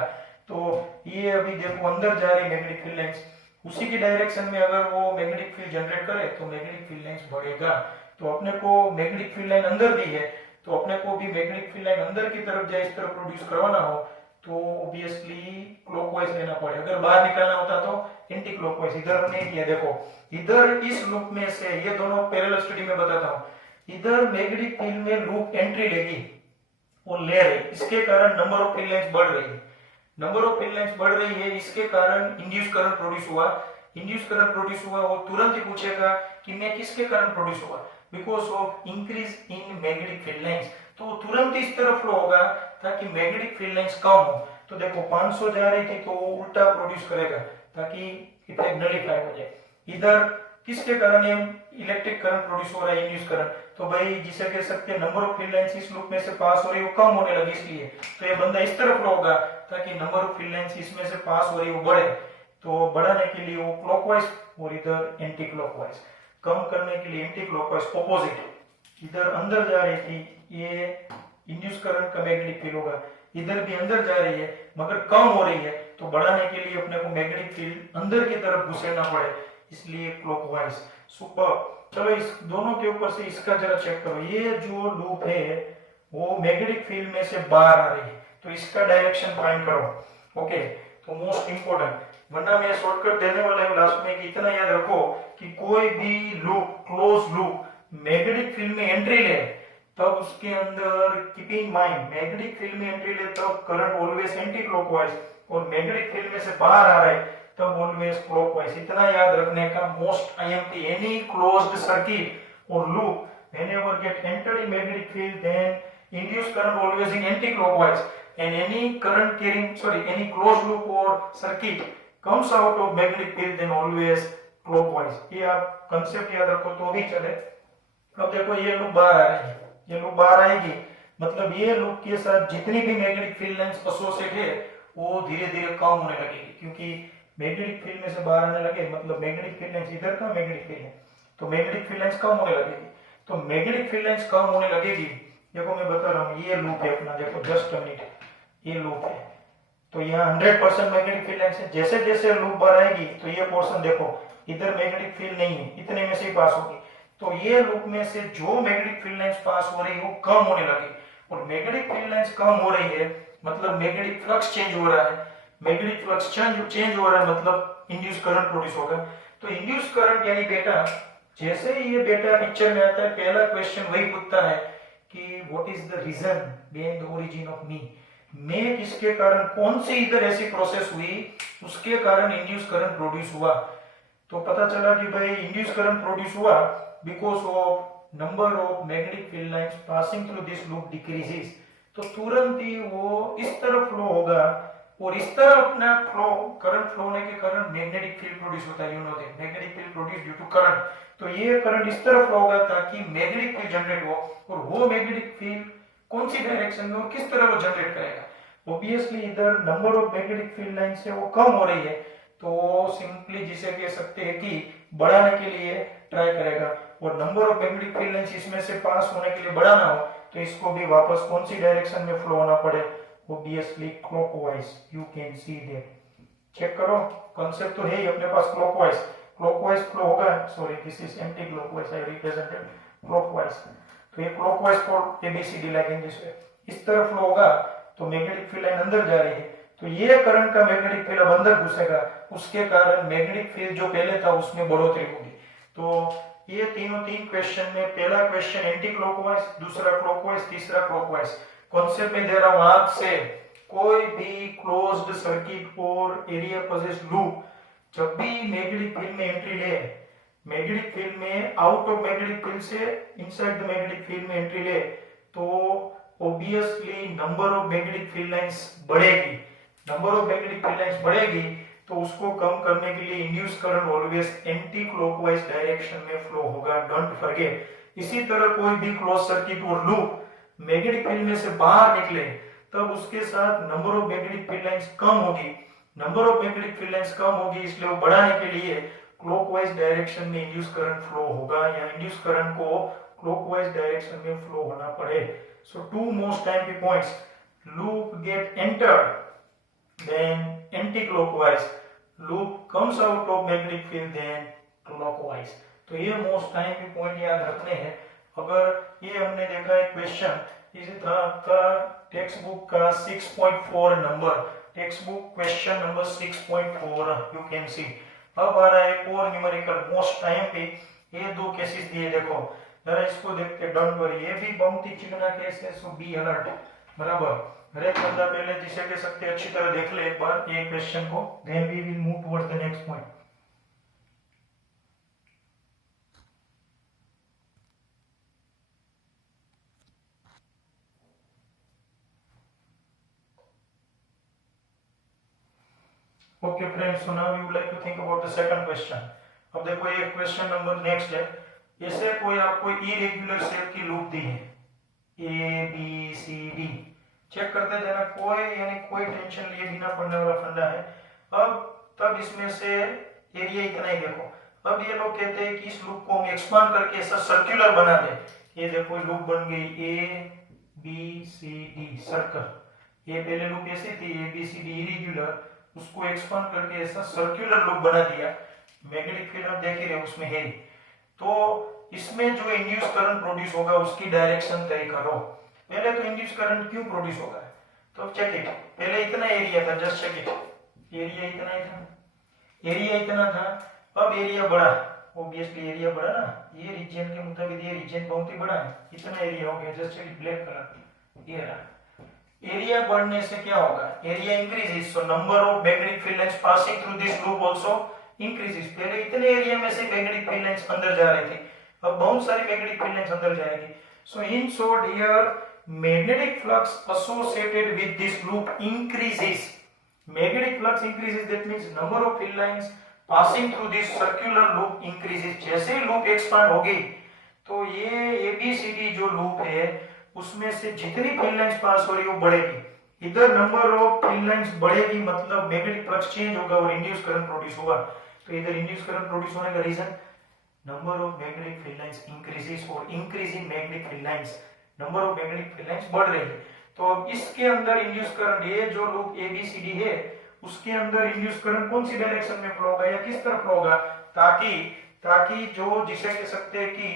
तो ये अभी देखो अंदर जा रही मैग्नेटिक फील्ड लाइंस, उसी की डायरेक्शन में अगर वो मैग्नेटिक फील्ड जनरेट करे तो मैग्नेटिक फील्ड लाइंस बढ़ेगा। तो अपने को मैग्नेटिक फील्ड लाइन अंदर दी है, तो अपने को भी मैग्नेटिक फील्ड लाइन अंदर की तरफ जाए इस तरफ प्रोड्यूस करवाना हो तो ऑब्वियसली क्लॉकवाइज लेना पड़े। अगर बाहर निकालना होता तो एंटी क्लॉकवाइज। इधर हमने किया, देखो इधर इस लूप में से, ये दोनों पैरेलल स्टडी में बताता हूं, इधर मैग्नेटिक फील्ड में लूप एंट्री लेगी और ले रही, इसके कारण नंबर ऑफ फील्ड लाइंस बढ़ रही है। नंबर ऑफ फील्ड लाइंस बढ़ रही है, इसके कारण इंड्यूस करंट प्रोड्यूस हुआ। इंड्यूस करंट प्रोड्यूस हुआ, वो तुरंत ही पूछेगा कि मैं किसके कारण प्रोड्यूस हुआ, because of increase in magnetic field lines. तो तुरंत इस तरफ फ्लो होगा ताकि मैग्नेटिक फील्ड लाइंस कम हो। तो देखो 500 जा रही थी तो वो उल्टा प्रोड्यूस करेगा ताकि इफेक्ट नलिफाई हो जाए। इधर किसके कारण ये इलेक्ट्रिक करंट प्रोड्यूस हो रहा है, इंड्यूस करंट। तो भाई जिसे कह सकते हैं नंबर ऑफ फील्ड लाइंस इस लूप में से पास हो रही है वो कम होने लगी, इसलिए तो ये बंदा इस तरफ फ्लो होगा ताकि नंबर ऑफ फील्ड लाइंस इसमें से पास हो रही है वो बढ़े। तो बढ़ाने के लिए वो क्लॉकवाइज और इधर एंटी क्लॉकवाइज, कम करने के लिए एंटी क्लॉकवाइज ऑपोजिट। इधर अंदर जा रही थी, ये इंड्यूस करंट का मैग्नेटिक फील्ड होगा, इधर भी अंदर जा रही है मगर कम हो रही है। तो बढ़ाने के लिए अपने को मैग्नेटिक फील्ड अंदर की तरफ घुसेड़ना पड़े, इसलिए क्लॉकवाइज। सुपर। चलो इस दोनों के ऊपर से इसका जरा चेक करो। ये जो लूप है वो मैग्नेटिक फील्ड में से बाहर आ रही है, तो इसका डायरेक्शन फाइंड करो। ओके, तो मोस्ट इंपोर्टेंट, वरना मैं शॉर्टकट देने वाला हूं लास्ट में कि इतना याद रखो कि कोई भी loop, close loop magnetic field में एंट्री ले तब उसके अंदर keep in mind, magnetic field में एंट्री ले तब करंट ऑलवेज एंटी क्लॉकवाइज, और मैग्नेटिक फील्ड में से बाहर आ रहा है तब ऑलवेज क्लॉकवाइज। इतना याद रखने का। Most IMP, any closed circuit और loop whenever get entered in magnetic field then induced current always in anti-clockwise, and any closed loop or circuit comes out of magnetic field then always clockwise। ये आप कंसेप्ट याद रखो तो भी चले। अब देखो ये लूप बाहर आ रही है, ये लूप बाहर आएगी मतलब ये लूप के साथ जितनी भी मैग्नेटिक फील्ड लाइंस एसोसिएट है वो धीरे धीरे कम होने लगेगी, क्योंकि मैग्नेटिक फील्ड में से बाहर आने लगे मतलब मैग्नेटिक फील्ड लाइंस इधर का मैग्नेटिक फील्ड है तो मैग्नेटिक फील्ड लाइंस कम होने लगेगी। तो मैग्नेटिक फील्ड लाइंस कम होने लगेगी। देखो मैं बता रहा हूँ, ये लूप है अपना, देखो जस्ट अ मिनट, ये लूप है तो यहाँ 100% मैग्नेटिक फील्ड लाइंस है। जैसे जैसे लूप बाहर आएगी तो ये पोर्शन देखो इधर मैग्नेटिक फील्ड नहीं है, इतने में से ही पास होगी। तो ये लूप में से जो मैग्नेटिक फील्ड लाइंस पास हो रही है वो कम होने लगी, और मैग्नेटिक फील्ड लाइंस कम हो रही है मतलब मैग्नेटिक फ्लक्स चेंज हो रहा है। मैग्नेटिक फ्लक्स चेंज हो रहा है मतलब इंड्यूस करंट प्रोड्यूस होगा। तो इंड्यूस करंट यानी बेटा, जैसे ही ये बेटा पिक्चर में आता है पहला क्वेश्चन वही पूछता है कि what is the reason behind the origin of me, मैं किसके कारण, कौन सी इधर ऐसी प्रोसेस हुई उसके कारण इंड्यूस करंट प्रोड्यूस हुआ। तो पता चला कि भाई इंड्यूस करंट प्रोड्यूस हुआ because of number of magnetic field lines passing through this loop decreases. तो तुरंत ही वो इस तरफ फ्लो होगा और इस तरफ अपना फ्लो, करंट फ्लो होने के कारण मैग्नेटिक फील्ड प्रोड्यूस होता है। You know that magnetic field produce due to current. तो ये करंट इस तरफ फ्लो होगा ताकि मैग्नेटिक फील्ड जनरेट हो, और वो मैग्नेटिक फील्ड कौन सी डायरेक्शन में और किस तरह वो जनरेट करेगा। ऑब्वियसली इधर number of magnetic field line से वो कम हो रही है तो सिंपली जिसे कह सकते हैं कि बढ़ाने के लिए ट्राई करेगा, और number of magnetic field lines इसमें से पास होने के लिए बढ़ाना हो तो इसको भी वापस कौन सी डायरेक्शन में फ्लो होना पड़े, obviously clockwise. You can see that, check करो, कंसेप्ट तो है ही अपने पास, क्लॉकवाइज। क्लॉकवाइज फ्लो होगा, sorry this is anti clockwise, I represented clockwise. तो ये clockwise for ABCD like in this way, इस तरह फ्लो होगा तो मैग्नेटिक फील्ड लाइन अंदर जा रही है, तो ये करंट का मैग्नेटिक फील्ड अब अंदर घुसेगा, उसके कारण मैग्नेटिक फील्ड जो पहले था उसमें बढ़ोतरी होगी। तो ये तीन क्वेश्चन में पहला क्वेश्चन एंटी क्लॉकवाइज, दूसरा क्लॉकवाइज, तीसरा क्लॉकवाइज। कॉन्सेप्ट में दे रहा हूं आग से, कोई भी क्लोज्ड सर्किट और एरिया पोजेस लूप जब भी मैग्नेटिक फील्ड में एंट्री ले, मैग्नेटिक फील्ड में आउट ऑफ मैग्नेटिक फील्ड से इनसाइड द मैग्नेटिक फील्ड में एंट्री ले, तो obviously number of magnetic field lines बढ़ेगी। Number of magnetic field lines बढ़ेगी तो उसको कम करने के लिए induce current always anti clockwise direction में फ्लो होगा, डोंट फॉरगेट। इसी तरह कोई भी क्लोज सर्किट और लूप मैग्नेटिक फील्ड में से बाहर निकले तब उसके साथ number of magnetic field lines कम होगी, number of magnetic field lines कम होगी, इसलिए वो बढ़ाने के लिए क्लॉकवाइज डायरेक्शन में इंड्यूस करंट फ्लो होगा, या इंड्यूस करंट को क्लॉकवाइज डायरेक्शन में फ्लो होना पड़े। सो टू मोस्ट टाइम की points, loop gate entered then anti-clockwise, loop comes out of magnetic field then clockwise। तो ये मोस्ट टाइम के पॉइंट याद रखने हैं। अगर ये हमने देखा है क्वेश्चन, इसे था आपका टेक्स्ट बुक का 6.4 number, text book question number 6.4, you can सी। अब आ रहा है एक और न्यूमेरिकल मोस्ट टाइम पे, ये दो केसेस दिए, देखो जरा इसको देखते, डोंट वरी, ये भी बहुत ही चिकना केस है, सो बी अलर्ट, बराबर। हर एक बंदा पहले जिसे कह सकते अच्छी तरह देख ले एक बार ये क्वेश्चन को, then we will move towards the next point. Okay friends, so now we would like to think about the second question. अब देखो ये क्वेश्चन नंबर नेक्स्ट है, ऐसे कोई आपको इरेगुलर शेप की लूप दी है, A B C D, check करते जाना, कोई यानी कोई टेंशन लिए बिना पढ़ने वाला फंडा है। अब तब इसमें से एरिया इतना ही देखो, अब ये लोग कहते हैं कि इस लूप को हम एक्सपांड करके ऐसा सर्कुलर बना दें, ये देखो लूप बन गई A B C D circle. ये पहले लूप ऐसी थी A B C D irregular, उसको एक्सपांड करके ऐसा सर्कुलर लूप बना दिया, मैग्नेटिक फील्ड आप देख ही रहे उसमें है। तो इसमें जो इंड्यूस करंट प्रोड्यूस होगा उसकी डायरेक्शन तय करो। पहले तो इंड्यूस करंट क्यों प्रोड्यूस होगा, तो चेक इट, पहले इतना एरिया था, जस्ट चेक इट, एरिया इतना ही था, एरिया इतना था, अब एरिया बढ़ा, ऑब्वियसली एरिया बढ़ा ना, ये रीजन के मुताबिक ये रीजन बहुत ही बड़ा है, इतना एरिया हो गया, just check it, black colour ये रहा। एरिया बढ़ने से क्या होगा, area increases, so number of magnetic field lines passing through this loop also increases. पहले इतने एरिया में से मैग्नेटिक फील्ड लाइंस अंदर जा रही थी, अब बहुत सारी मैग्नेटिक फील्ड लाइंस अंदर जाएगी। So in short here magnetic flux associated with this loop increases, magnetic flux increases, that means number of field lines passing through this circular loop increases। जैसे ही लूप एक्सपांड होगी तो ये ABCD जो लूप है उसमें से जितनी फील्ड लाइंस पास हो रही है वो बढ़ेगी, इधर नंबर ऑफ फील्ड लाइंस बढ़ेगी, मतलब मैग्नेटिक फ्लक्स चेंज होगा और इंड्यूस करंट प्रोड्यूस होगा। तो इधर इंड्यूस करंट प्रोड्यूस होने का reason, number of magnetic field lines increases, और increase in magnetic field lines, number of magnetic field lines बढ़ रही है। तो अब इसके अंदर इंड्यूस करंट, ये जो लूप ABCD है उसके अंदर इंड्यूस करंट कौन सी डायरेक्शन में फ्लो होगा या किस तरफ फ्लो होगा, ताकि जो जिसे कह सकते हैं कि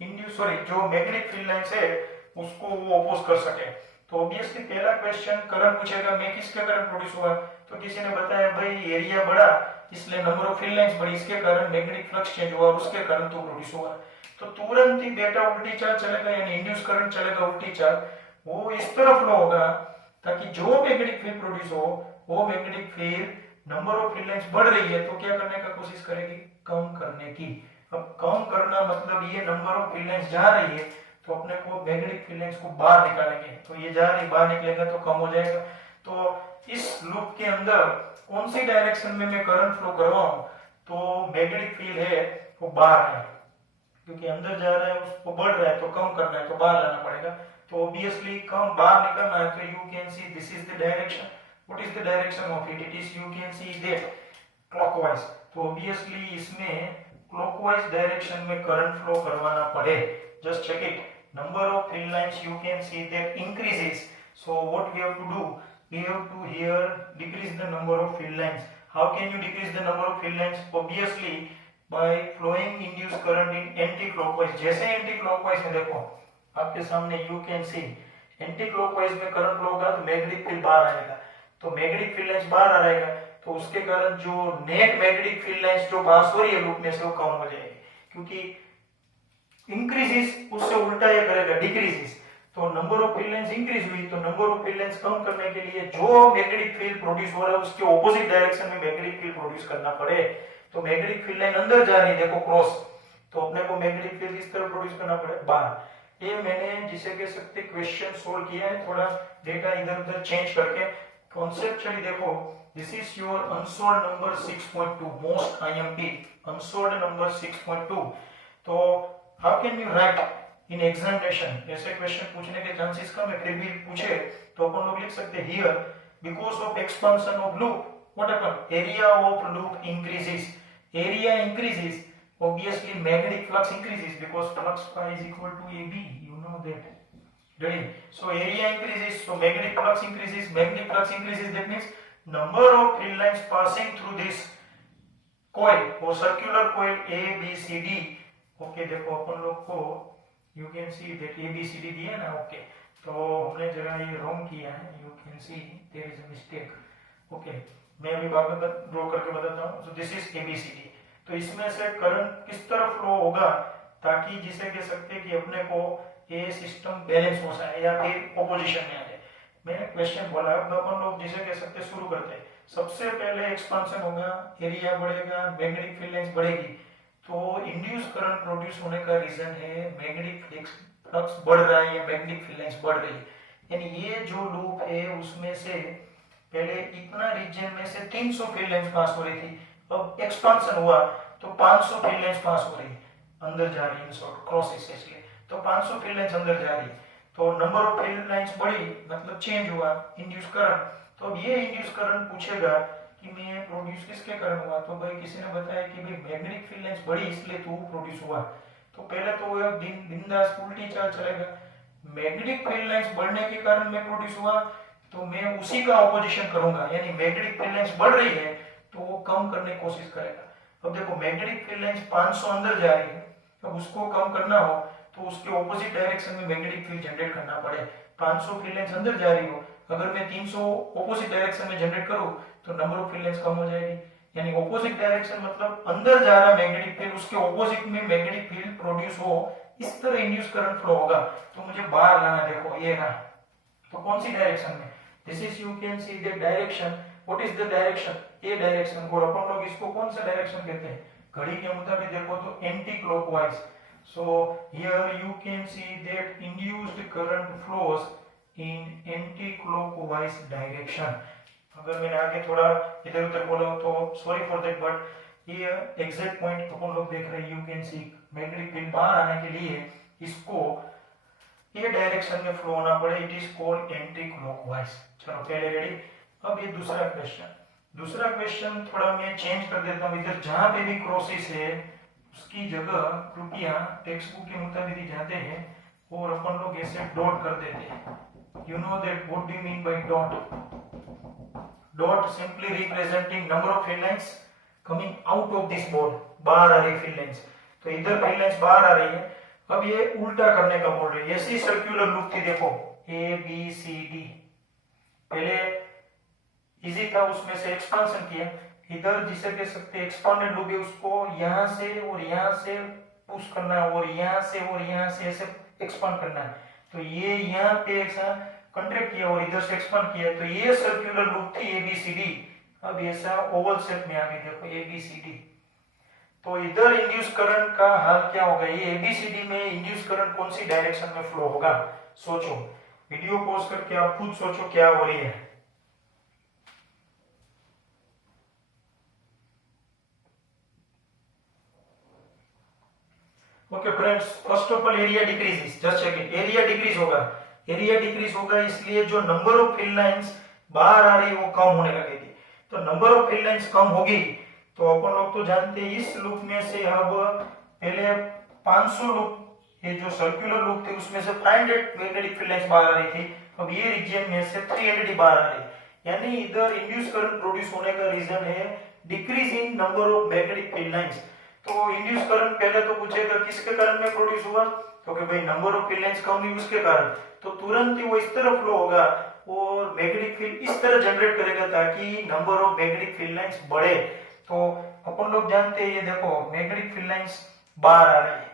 इंड्यूस, सॉरी जो मैग्नेटिक फील्ड लाइंस है उसको वो अपोज कर सके। तो ऑब्वियसली पहला क्वेश्चन करंट पूछेगा, मैं किसका करंट प्रोड्यूस हुआ, तो किसी ने बताया भाई एरिया बढ़ा इसलिए नंबर ऑफ फील्ड लाइंस बढ़ी, इसके कारण मैग्नेटिक फ्लक्स चेंज हुआ और उसके कारण तो प्रोड्यूस हुआ। तो तुरंत ही बेटा उल्टी चाल चलेगा, यानी इंड्यूस करंट चलेगा उल्टी चाल, वो इस तरफ फ्लो होगा ताकि जो मैग्नेटिक फील्ड प्रोड्यूस हो वो magnetic field, number of field lines बढ़ रही है तो क्या करने का कोशिश करेगी, कम करने की। अब कम करना मतलब ये नंबर ऑफ फील्ड लाइंस जा रही है तो अपने को मैग्नेटिक फील्ड लाइंस को बाहर निकालेंगे, तो ये जा रही बाहर निकलेगा तो कम हो जाएगा। तो इस लूप के अंदर कौन सी डायरेक्शन में मैं करंट फ्लो करवाऊं, तो मैग्नेटिक फील्ड है वो बाहर है, क्योंकि अंदर जा रहा है उसको बढ़ रहा है तो कम करना है तो बाहर लाना पड़ेगा। तो ऑब्वियसली कम बाहर निकलना है तो you can see this is the direction, what is the direction of it, it is you can see that clockwise. तो ऑब्वियसली इसमें क्लॉकवाइज डायरेक्शन में करंट फ्लो करवाना पड़े, just check it, number of field lines you can see that increases. So what we have to do, we have to here decrease the number of field lines. How can you decrease the number of field lines? Obviously by flowing induced current in anti-clockwise. जैसे anti-clockwise में देखो आपके सामने you can see anti-clockwise में करंट फ्लो होगा तो मैग्नेटिक फील्ड बाहर आएगा, तो मैग्नेटिक फील्ड लाइंस बाहर आ रहेगा, तो उसके कारण जो नेट मैग्नेटिक फील्ड लाइंस जो पास हो रही है लूप में से वो कम हो जाएगी, क्योंकि इंक्रीजेस उससे उल्टा ये करेगा डिक्रीजेस। तो number of field lines increase हुई तो नंबर ऑफ फील्ड लाइंस कम करने के लिए जो मैग्नेटिक फील्ड प्रोड्यूस हो रहा है उसके ऑपोजिट डायरेक्शन में मैग्नेटिक फील्ड प्रोड्यूस करना पड़े। तो मैग्नेटिक फील्ड लाइन अंदर जा रही है देखो क्रॉस, तो अपने को मैग्नेटिक फील्ड इस तरह प्रोड्यूस करना पड़े बाहर। ये मैंने जिसे कह सकते क्वेश्चन सोल्व किया है, थोड़ा डेटा इधर उधर चेंज करके। कॉन्सेप्चुअली देखो, this is your unsolved number 6.2 most IMP unsolved number 6.2। तो how can you write in examination, ऐसे क्वेश्चन पूछने के चांसेस कम है, फिर भी पूछे तो अपन लोग लिख सकते हैं here because of expansion of loop what happen, area of loop increases, area increases, obviously magnetic flux increases because flux pi is equal to AB, you know that, right? So area increases, so magnetic flux increases, magnetic flux increases, that means number of field lines passing through this coil or circular coil A B C D। okay, देखो अपन लोग को you can see that A B C D दिया ना, okay, तो हमने जरा ये wrong किया है, you can see there is a mistake, okay, मैं अभी बाद में ड्रॉ करके बताता हूँ। so this is A B C D, तो इसमें से करंट किस तरफ फ्लो होगा ताकि जिसे कह सकते कि अपने को ये सिस्टम बैलेंस हो जाए या फिर ऑपोजिशन में आ जाए। मैंने क्वेश्चन बोला, अब अपन लोग जिसे कह सकते शुरू करते हैं। सबसे पहले एक्सपांशन होगा, एरिया बढ़ेगा, मैग्नेटिक फील्ड लाइंस बढ़ेगी, तो इंड्यूस करंट प्रोड्यूस होने का रीजन है मैग्नेटिक फ्लक्स बढ़ रहा है या मैग्नेटिक फील्ड लाइंस बढ़ रही है। यानी ये जो लूप है उसमें से पहले इतना रीजन में से 300 फील्ड लाइंस पास हो रही थी, अब एक्सपांशन हुआ तो 500 फील्ड लाइंस पास हो रही है, अंदर जा रही है, शॉर्ट क्रॉस इसलिए तो 500 फील्ड लाइंस अंदर जा रही है, तो नंबर ऑफ फील्ड लाइंस बढ़ी मतलब चेंज हुआ इंड्यूस करंट। तो अब ये इंड्यूस करंट पूछेगा कि मैं प्रोड्यूस किसके कारण हुआ, तो भाई किसी ने बताया कि भाई मैग्नेटिक फील्ड लाइंस बढ़ी इसलिए तो प्रोड्यूस हुआ। तो पहले तो वो बिंदास उल्टी चाल चलेगा, मैग्नेटिक फील्ड लाइंस बढ़ने के कारण मैं प्रोड्यूस हुआ तो मैं उसी का ऑपोजिशन करूंगा, यानी मैग्नेटिक फील्ड लाइंस बढ़ रही है तो वो कम करने की कोशिश करेगा। अब देखो मैग्नेटिक फील्ड लाइंस 500 अंदर जा रही है, अब उसको कम करना हो तो उसके ऑपोजिट डायरेक्शन में मैग्नेटिक फील्ड जनरेट करना पड़े। 500 फील्ड लाइंस अंदर जा रही हो, अगर मैं 300 ऑपोजिट डायरेक्शन में जनरेट करूं तो नंबर ऑफ फील्ड लाइंस कम हो जाएगी। यानी ऑपोजिट डायरेक्शन मतलब अंदर जा रहा मैग्नेटिक फील्ड, उसके ऑपोजिट में मैग्नेटिक फील्ड प्रोड्यूस हो, इस तरह इंड्यूस करंट फ्लो होगा। तो मुझे बाहर लाना, देखो ये रहा, तो कौन सी डायरेक्शन में, this is you can see the direction, what is the direction, ये डायरेक्शन, और अपन लोग इसको कौन सा डायरेक्शन कहते हैं, घड़ी के मुताबिक देखो तो anti clockwise. So here you can see that induced current flows in anti clockwise direction. अगर मैंने आगे थोड़ा इधर उधर बोला तो सॉरी फॉर दैट, बट ये एग्जैक्ट पॉइंट अपन लोग देख रहे हैं। You can C magnetic field बाहर आने के लिए इसको ये डायरेक्शन में फ्लो होना पड़े, it is called anti clockwise. चलो पहले रेडी। अब ये दूसरा क्वेश्चन थोड़ा मैं चेंज कर देता हूँ, इधर जहां पे भी क्रॉसेस है उसकी जगह कृपया टेक्स्ट बुक के मुताबिक ही जाते हैं और अपन लोग ऐसे डॉट कर देते हैं। You know that what do you mean by dot, dot simply representing number of field lines coming out of this board, बाहर आ रही फील्ड लाइंस, तो इधर फील्ड लाइंस बाहर आ रही है। अब ये उल्टा करने का बोल रहे हैं, ऐसी सर्कुलर लूप थी देखो ए बी सी डी, पहले इजी था उसमें से एक्सपांशन किया, इधर जिसे कह सकते एक्सपांडेड लूप है उसको यहां से और यहां से पुश करना है और यहां से ऐसे एक्सपांड करना है। तो ये यहां पे ऐसा कंट्रैक्ट किया और इधर से एक्सपांड किया, तो ये सर्कुलर लूप थी एबीसीडी। अब ऐसा ओवल शेप में आ गई देखो एबीसीडी। तो इधर इंड्यूस करंट का हाल क्या होगा, ये एबीसीडी में इंड्यूस करंट कौन सी डायरेक्शन में फ्लो होगा, सोचो, वीडियो पॉज करके आप खुद सोचो क्या हो रही है। Okay friends, first of all area decreases, just check it, area decrease होगा इसलिए जो नंबर ऑफ फील्ड लाइंस बाहर आ रही है वो कम होने लगेगी। तो नंबर ऑफ फील्ड लाइंस कम होगी तो अपन लोग तो जानते हैं इस लूप में से अब पहले 500 लूप ये जो सर्कुलर लूप थी उसमें से 500 मैग्नेटिक फील्ड लाइंस बाहर आ रही थी, अब ये रीजन में से 300 ही बाहर आ रही है, यानी इधर इंड्यूस करंट प्रोड्यूस होने का रीजन है decrease in number of magnetic field lines. तो इंड्यूस करंट पहले तो पूछेगा किसके कारण में प्रोड्यूस हुआ, तो कि भाई नंबर ऑफ फील्ड लाइंस कम हुई उसके कारण, तो तुरंत ही वो इस तरह फ्लो होगा और मैग्नेटिक फील्ड इस तरह जनरेट करेगा ताकि number of magnetic field lines बढ़े। तो अपन लोग जानते हैं, ये देखो मैग्नेटिक फील्ड लाइंस बाहर आ रही है,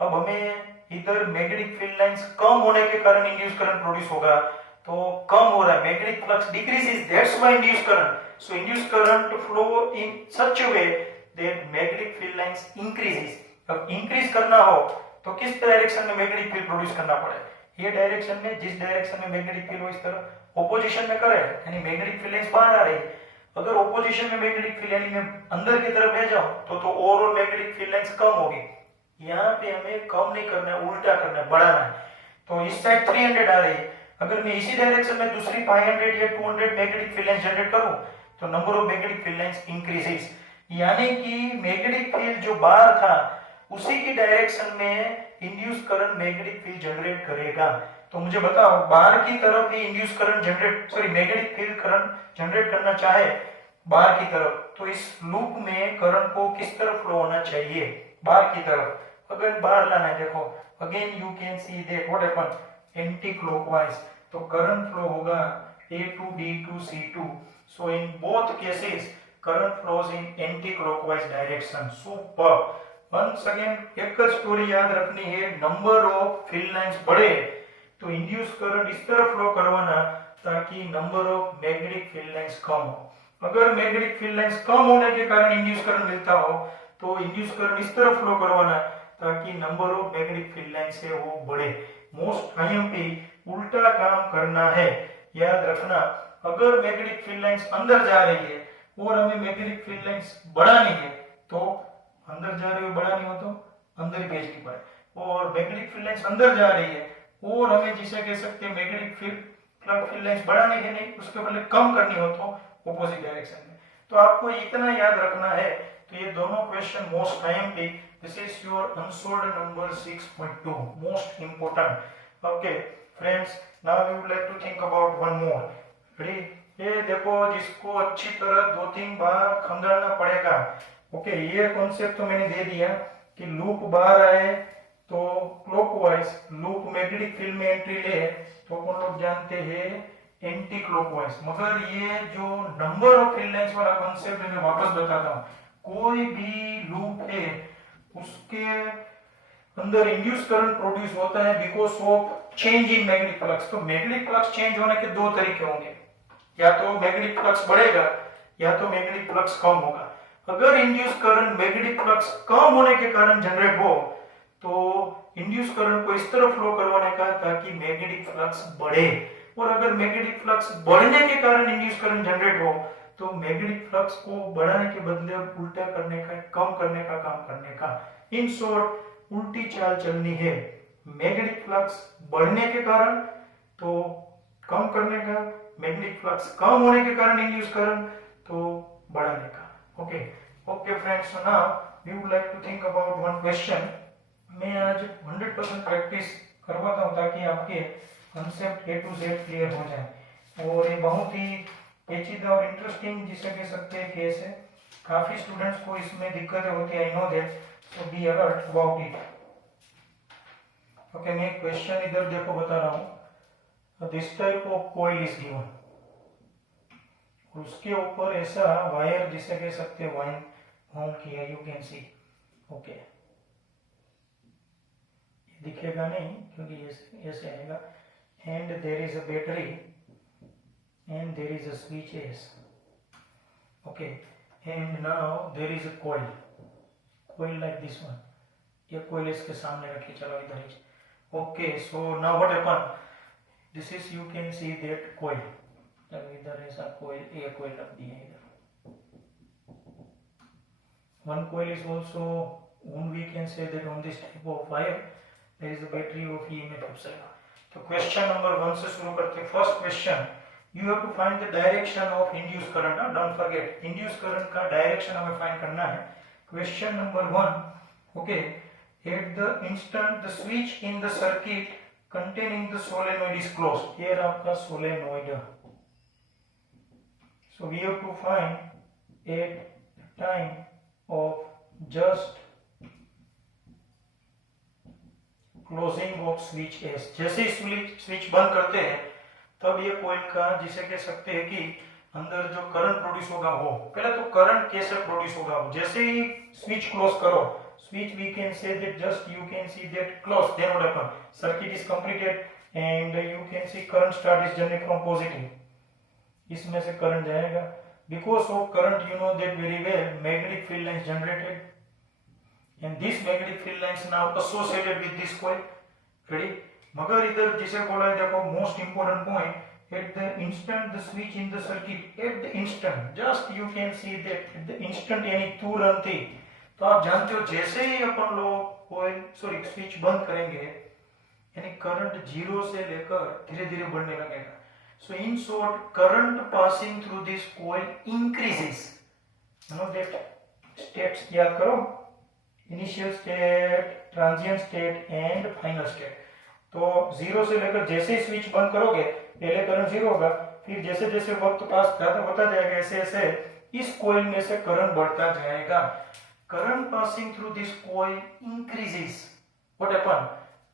अब हमें इधर मैग्नेटिक फील्ड लाइंस कम होने के कारण इंड्यूस करंट प्रोड्यूस होगा, तो कम हो रहा है, magnetic flux decreases, that's why induce current, so induce current flow in such a way that magnetic field lines increases. अब इंक्रीज करना हो तो किस डायरेक्शन में मैग्नेटिक फील्ड प्रोड्यूस करना पड़े, ये डायरेक्शन में, जिस डायरेक्शन में मैग्नेटिक फील्ड हो इस तरह ऑपोजिशन में करे, यानी मैग्नेटिक फील्ड लाइंस बाहर आ रही है। अगर ऑपोजिशन में मैग्नेटिक फील्ड यानी मैं अंदर की तरफ ले जाऊं तो ओवरऑल मैग्नेटिक फील्ड लाइंस कम होगी, यहाँ पे हमें कम नहीं करना है, उल्टा करना है, बढ़ाना है। तो इस साइड 300 आ रही है, अगर मैं इसी डायरेक्शन में दूसरी 500 या 200 मैग्नेटिक फील्ड लाइंस जनरेट करूं तो number of magnetic field lines increases, यानी कि मैग्नेटिक फील्ड जो बाहर था उसी की डायरेक्शन में induce current magnetic field generate करेगा। तो मुझे बताओ, बाहर की तरफ ही induce current generate, sorry magnetic field current generate करना चाहे बाहर की तरफ, तो इस लूप में करंट को किस तरफ फ्लो होना चाहिए, बाहर की तरफ। अगर बाहर लाना है, देखो again you can see that what happen, anti clockwise, तो करंट फ्लो होगा A to D to C2, so in both cases current flows in anti clockwise direction. Super. Once again एक स्टोरी याद रखनी है, नंबर ऑफ फील्ड लाइंस बढ़े तो इंड्यूस करंट इस तरह फ्लो करवाना ताकि number of magnetic field lines कम हो। अगर मैग्नेटिक फील्ड लाइंस कम होने के कारण इंड्यूस करंट मिलता हो तो इंड्यूस करंट इस तरह फ्लो करवाना ताकि number of magnetic field lines है वो बढ़े। मोस्ट आईएमपी उल्टा काम करना है, याद रखना। अगर मैग्नेटिक फील्ड लाइंस अंदर जा रही है और हमें मैग्नेटिक फील्ड लाइंस बढ़ानी है तो अंदर जा रही हो, बढ़ानी हो तो अंदर ही भेजनी पड़े, और मैग्नेटिक फील्ड लाइंस अंदर जा रही है और हमें जिसे कह सकते हैं मैग्नेटिक फील्ड लाइंस बढ़ानी है नहीं, उसके बदले कम करनी हो तो ऑपोजिट डायरेक्शन में। तो आपको इतना याद रखना है। तो ये दोनों question most IMP, this is your unsolved number 6.2, most important. Okay friends, now we would like to think about one more. Ready, ये देखो जिसको अच्छी तरह 2-3 बार खंगालना पड़ेगा। ओके, ये कॉन्सेप्ट तो मैंने दे दिया कि लूप बाहर आए तो क्लॉकवाइज, लूप मैग्नेटिक फील्ड में एंट्री ले तो अपन लोग जानते हैं एंटी क्लॉकवाइज। मगर ये जो नंबर ऑफ फील्ड लाइंस वाला कॉन्सेप्ट है मैं वापस बताता हूँ, कोई भी लूप है उसके अंदर इंड्यूस करंट प्रोड्यूस होता है because of change in magnetic flux. तो मैग्नेटिक फ्लक्स चेंज होने के दो तरीके होंगे, या तो मैग्नेटिक फ्लक्स बढ़ेगा या तो मैग्नेटिक फ्लक्स कम होगा। अगर इंड्यूस करंट मैग्नेटिक फ्लक्स कम होने के कारण जनरेट हो तो इंड्यूस करंट को इस तरह फ्लो करवाने का ताकि मैग्नेटिक फ्लक्स बढ़े, और अगर मैग्नेटिक फ्लक्स बढ़ने के कारण इंड्यूस करंट जनरेट हो तो मैग्नेटिक फ्लक्स को बढ़ाने के बदले उल्टा करने का, कम करने का काम करने का। इन शॉर्ट उल्टी चाल चलनी है, मैग्नेटिक फ्लक्स बढ़ने के कारण तो कम करने का, मैग्नेटिक फ्लक्स कम होने के कारण इंड्यूस करंट तो बढ़ाने का। Okay okay friends, so now we would like to think about one question. मैं आज 100% प्रैक्टिस करवाता हूँ ताकि आपके concept A to Z clear हो जाए, और ये बहुत ही पेचीदा और इंटरेस्टिंग जिसे कह सकते हैं केस है। काफी स्टूडेंट्स को इसमें दिक्कतें होती है, I know that, so be alert about it. Okay, मैं क्वेश्चन इधर देखो बता रहा हूँ। This type of coil is given, उसके ऊपर ऐसा वायर जिसे कह सकते हैं वाइन माउंट किया, यू कैन सी। ओके, दिखेगा नहीं क्योंकि ऐसे आएगा, and there is a battery and there is a switch S. Okay, and now there is a coil like this one, ये coil इसके सामने रखिए, चलो इधर ही। Okay, so now what happen, this is, you can see that coil, अब इधर ऐसा coil, ये coil रख दिया इधर। one coil is also, we can say that on this type of wire there is a battery of EMF epsilon। तो क्वेश्चन नंबर 1 से शुरू करते हैं। First question, you have to find the direction of induce current. Don't forget, induce current का डायरेक्शन हमें फाइंड करना है। Question number 1, okay, at the instant the switch in the circuit containing the solenoid is closed. Here आपका solenoid. So we have to find at the time of just closing of switch S. जैसे ही स्विच बंद करते हैं तब ये कॉइल का जिसे कह सकते हैं कि अंदर जो करंट प्रोड्यूस होगा वो पहले तो करंट कैसे प्रोड्यूस होगा जैसे ही स्विच क्लोज करो switch we can say that just you can see that close, then what happen, circuit is completed and you can see current start is generated from positive. इसमें से करंट जाएगा because of current you know that very well magnetic field lines generated and this magnetic field lines now associated with this coil. ready? मगर इधर जिसे बोला है देखो most important point at the instant the switch in the circuit at the instant just you can see that at the instant यानी तुरंत ही. तो आप जानते हो जैसे ही अपन लोग कोयल स्विच बंद करेंगे यानी करंट जीरो से लेकर धीरे धीरे बढ़ने लगेगा. So in short current passing through this coil increases. You know that states याद करो, initial state, transient state and final state. तो जीरो से लेकर जैसे ही स्विच बंद करोगे पहले करंट जीरो होगा, फिर जैसे जैसे वक्त पास होता जाएगा ऐसे ऐसे इस कोयल में से करंट बढ़ता जाएगा. Current passing through this coil increases. What happen?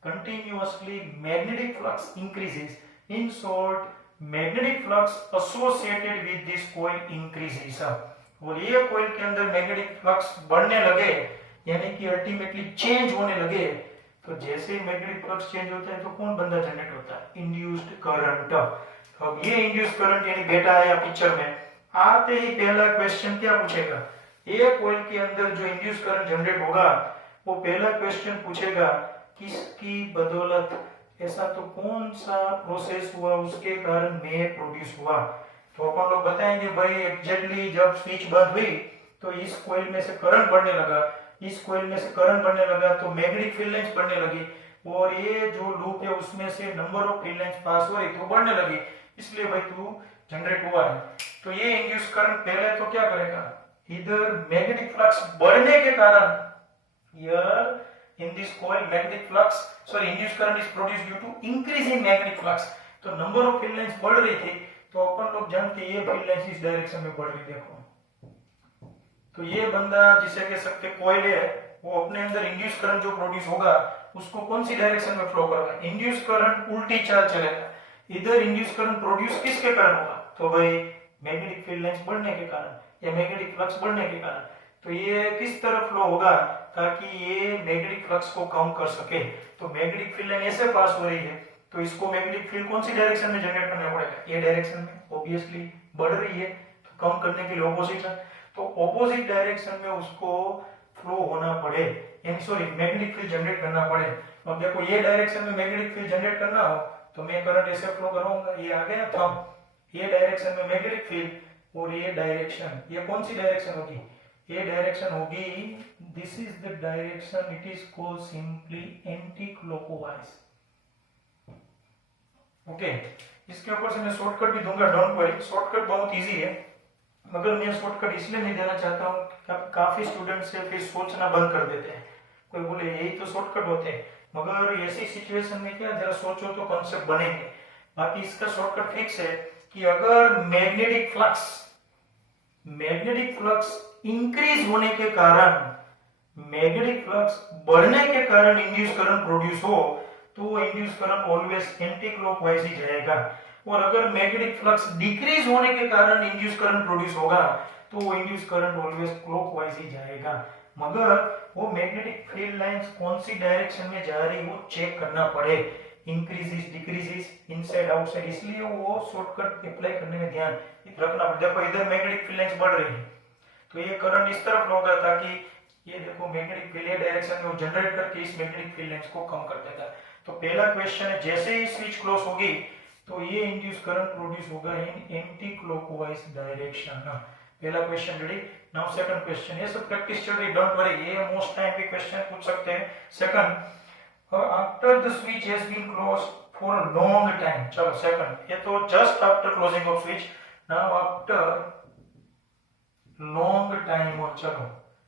Continuously magnetic flux increases. In short, magnetic flux associated with this coil increases. और ये coil के अंदर magnetic flux बढ़ने लगे यानी कि ultimately change होने लगे. तो जैसे ही magnetic flux change होता है तो कौन बंदा जनरेट होता है? Induced current. तो अब ये induced current यानी बेटा आया पिक्चर में. आते ही पहला क्वेश्चन क्या पूछेगा? एक कॉइल के अंदर जो इंड्यूस करंट जनरेट होगा वो पहला क्वेश्चन पूछेगा किसकी बदौलत, ऐसा तो कौन सा प्रोसेस हुआ उसके कारण में प्रोड्यूस हुआ. तो अपन लोग बताएंगे भाई एग्जैक्टली जब स्विच बंद हुई तो इस कॉइल में से करंट बढ़ने लगा, इस कॉइल में से करंट बढ़ने लगा तो मैग्नेटिक फील्ड लाइंस बढ़ने लगी और ये जो लूप है उसमें से number of field lines pass हो रही तो बढ़ने लगी, इसलिए भाई तू जनरेट हुआ है. तो ये इंड्यूस करंट पहले तो क्या करेगा, इधर मैग्नेटिक फ्लक्स बढ़ने के कारण here in this coil magnetic flux sorry induced current is produced due to increase in magnetic flux. तो नंबर ऑफ फील्ड लाइंस बढ़ रही थी तो अपन लोग जानते हैं ये फील्ड लाइंस इस डायरेक्शन में बढ़ रही. देखो तो ये बंदा जिसे कह सकते कॉइल है वो अपने अंदर इंड्यूस करंट जो प्रोड्यूस होगा उसको कौन सी डायरेक्शन में फ्लो करेगा, इंड्यूस करंट उल्टी चाल चलेगा. इधर इंड्यूस करंट प्रोड्यूस किसके कारण होगा, तो भाई मैग्नेटिक फील्ड लाइंस बढ़ने के कारण या मैग्नेटिक फ्लक्स बढ़ने के कारण. तो ये किस तरफ फ्लो होगा ताकि ये मैग्नेटिक फ्लक्स को कम कर सके. तो मैग्नेटिक फील्ड लाइन ऐसे पास हो रही है तो इसको मैग्नेटिक फील्ड कौन सी डायरेक्शन में जनरेट करना पड़ेगा, ये डायरेक्शन में. ऑब्वियसली बढ़ रही है तो कम करने के लिए ऑपोजिट है, तो ऑपोजिट डायरेक्शन में उसको फ्लो होना पड़े यानी सॉरी मैग्नेटिक फील्ड जनरेट करना पड़े. अब देखो ये डायरेक्शन में मैग्नेटिक फील्ड जनरेट करना हो तो मैं करंट ऐसे फ्लो करूंगा, ये आ गया थंब, ये डायरेक्शन में मैग्नेटिक फील्ड और ये डायरेक्शन, ये कौन सी डायरेक्शन होगी, ये डायरेक्शन होगी, this is the direction, it is called simply anti clockwise. Okay, इसके ऊपर से मैं शॉर्टकट भी दूंगा, डोंट वरी, शॉर्टकट बहुत इजी है मगर मैं शॉर्टकट इसलिए नहीं देना चाहता हूँ कि काफी स्टूडेंट से फिर सोचना बंद कर देते हैं. कोई बोले यही तो शॉर्टकट होते हैं, मगर ऐसी सिचुएशन में क्या जरा सोचो तो कॉन्सेप्ट बनेंगे. बाकी इसका शॉर्टकट फिक्स है कि अगर मैग्नेटिक फ्लक्स इंक्रीज होने के कारण, मैग्नेटिक फ्लक्स बढ़ने के कारण इंड्यूस करंट प्रोड्यूस हो तो induce current always anti clockwise ही जाएगा. और अगर मैग्नेटिक फ्लक्स डिक्रीज होने के कारण इंड्यूस करंट प्रोड्यूस होगा तो वो इंड्यूस करंट ऑलवेज क्लॉकवाइज ही जाएगा. मगर वो मैग्नेटिक फील्ड लाइंस कौन सी डायरेक्शन में जा रही वो चेक करना पड़े, इंक्रीजेस डिक्रीजेस इनसाइड आउटसाइड, इसलिए वो शॉर्टकट अप्लाई करने में ध्यान रखना पड़ेगा. देखो इधर मैग्नेटिक फील्ड लाइंस बढ़ रही है तो ये करंट इस तरफ होगा ताकि ये देखो मैग्नेटिक फील्ड डायरेक्शन में वो जनरेट करके इस मैग्नेटिक फील्ड लाइंस को कम कर देता है. तो पहला क्वेश्चन है जैसे ही स्विच क्लोज होगी तो ये इंड्यूस करंट प्रोड्यूस होगा इन एंटी क्लॉकवाइज डायरेक्शन. पहला question ready. Now second question, ये सब प्रैक्टिस चल रही, डोंट वरी, ये मोस्ट टाइम पे क्वेश्चन पूछ सकते हैं. Second, after the switch has been closed for a long time. चलो सेकंड, ये तो just after closing of switch. Now after long time, और चलो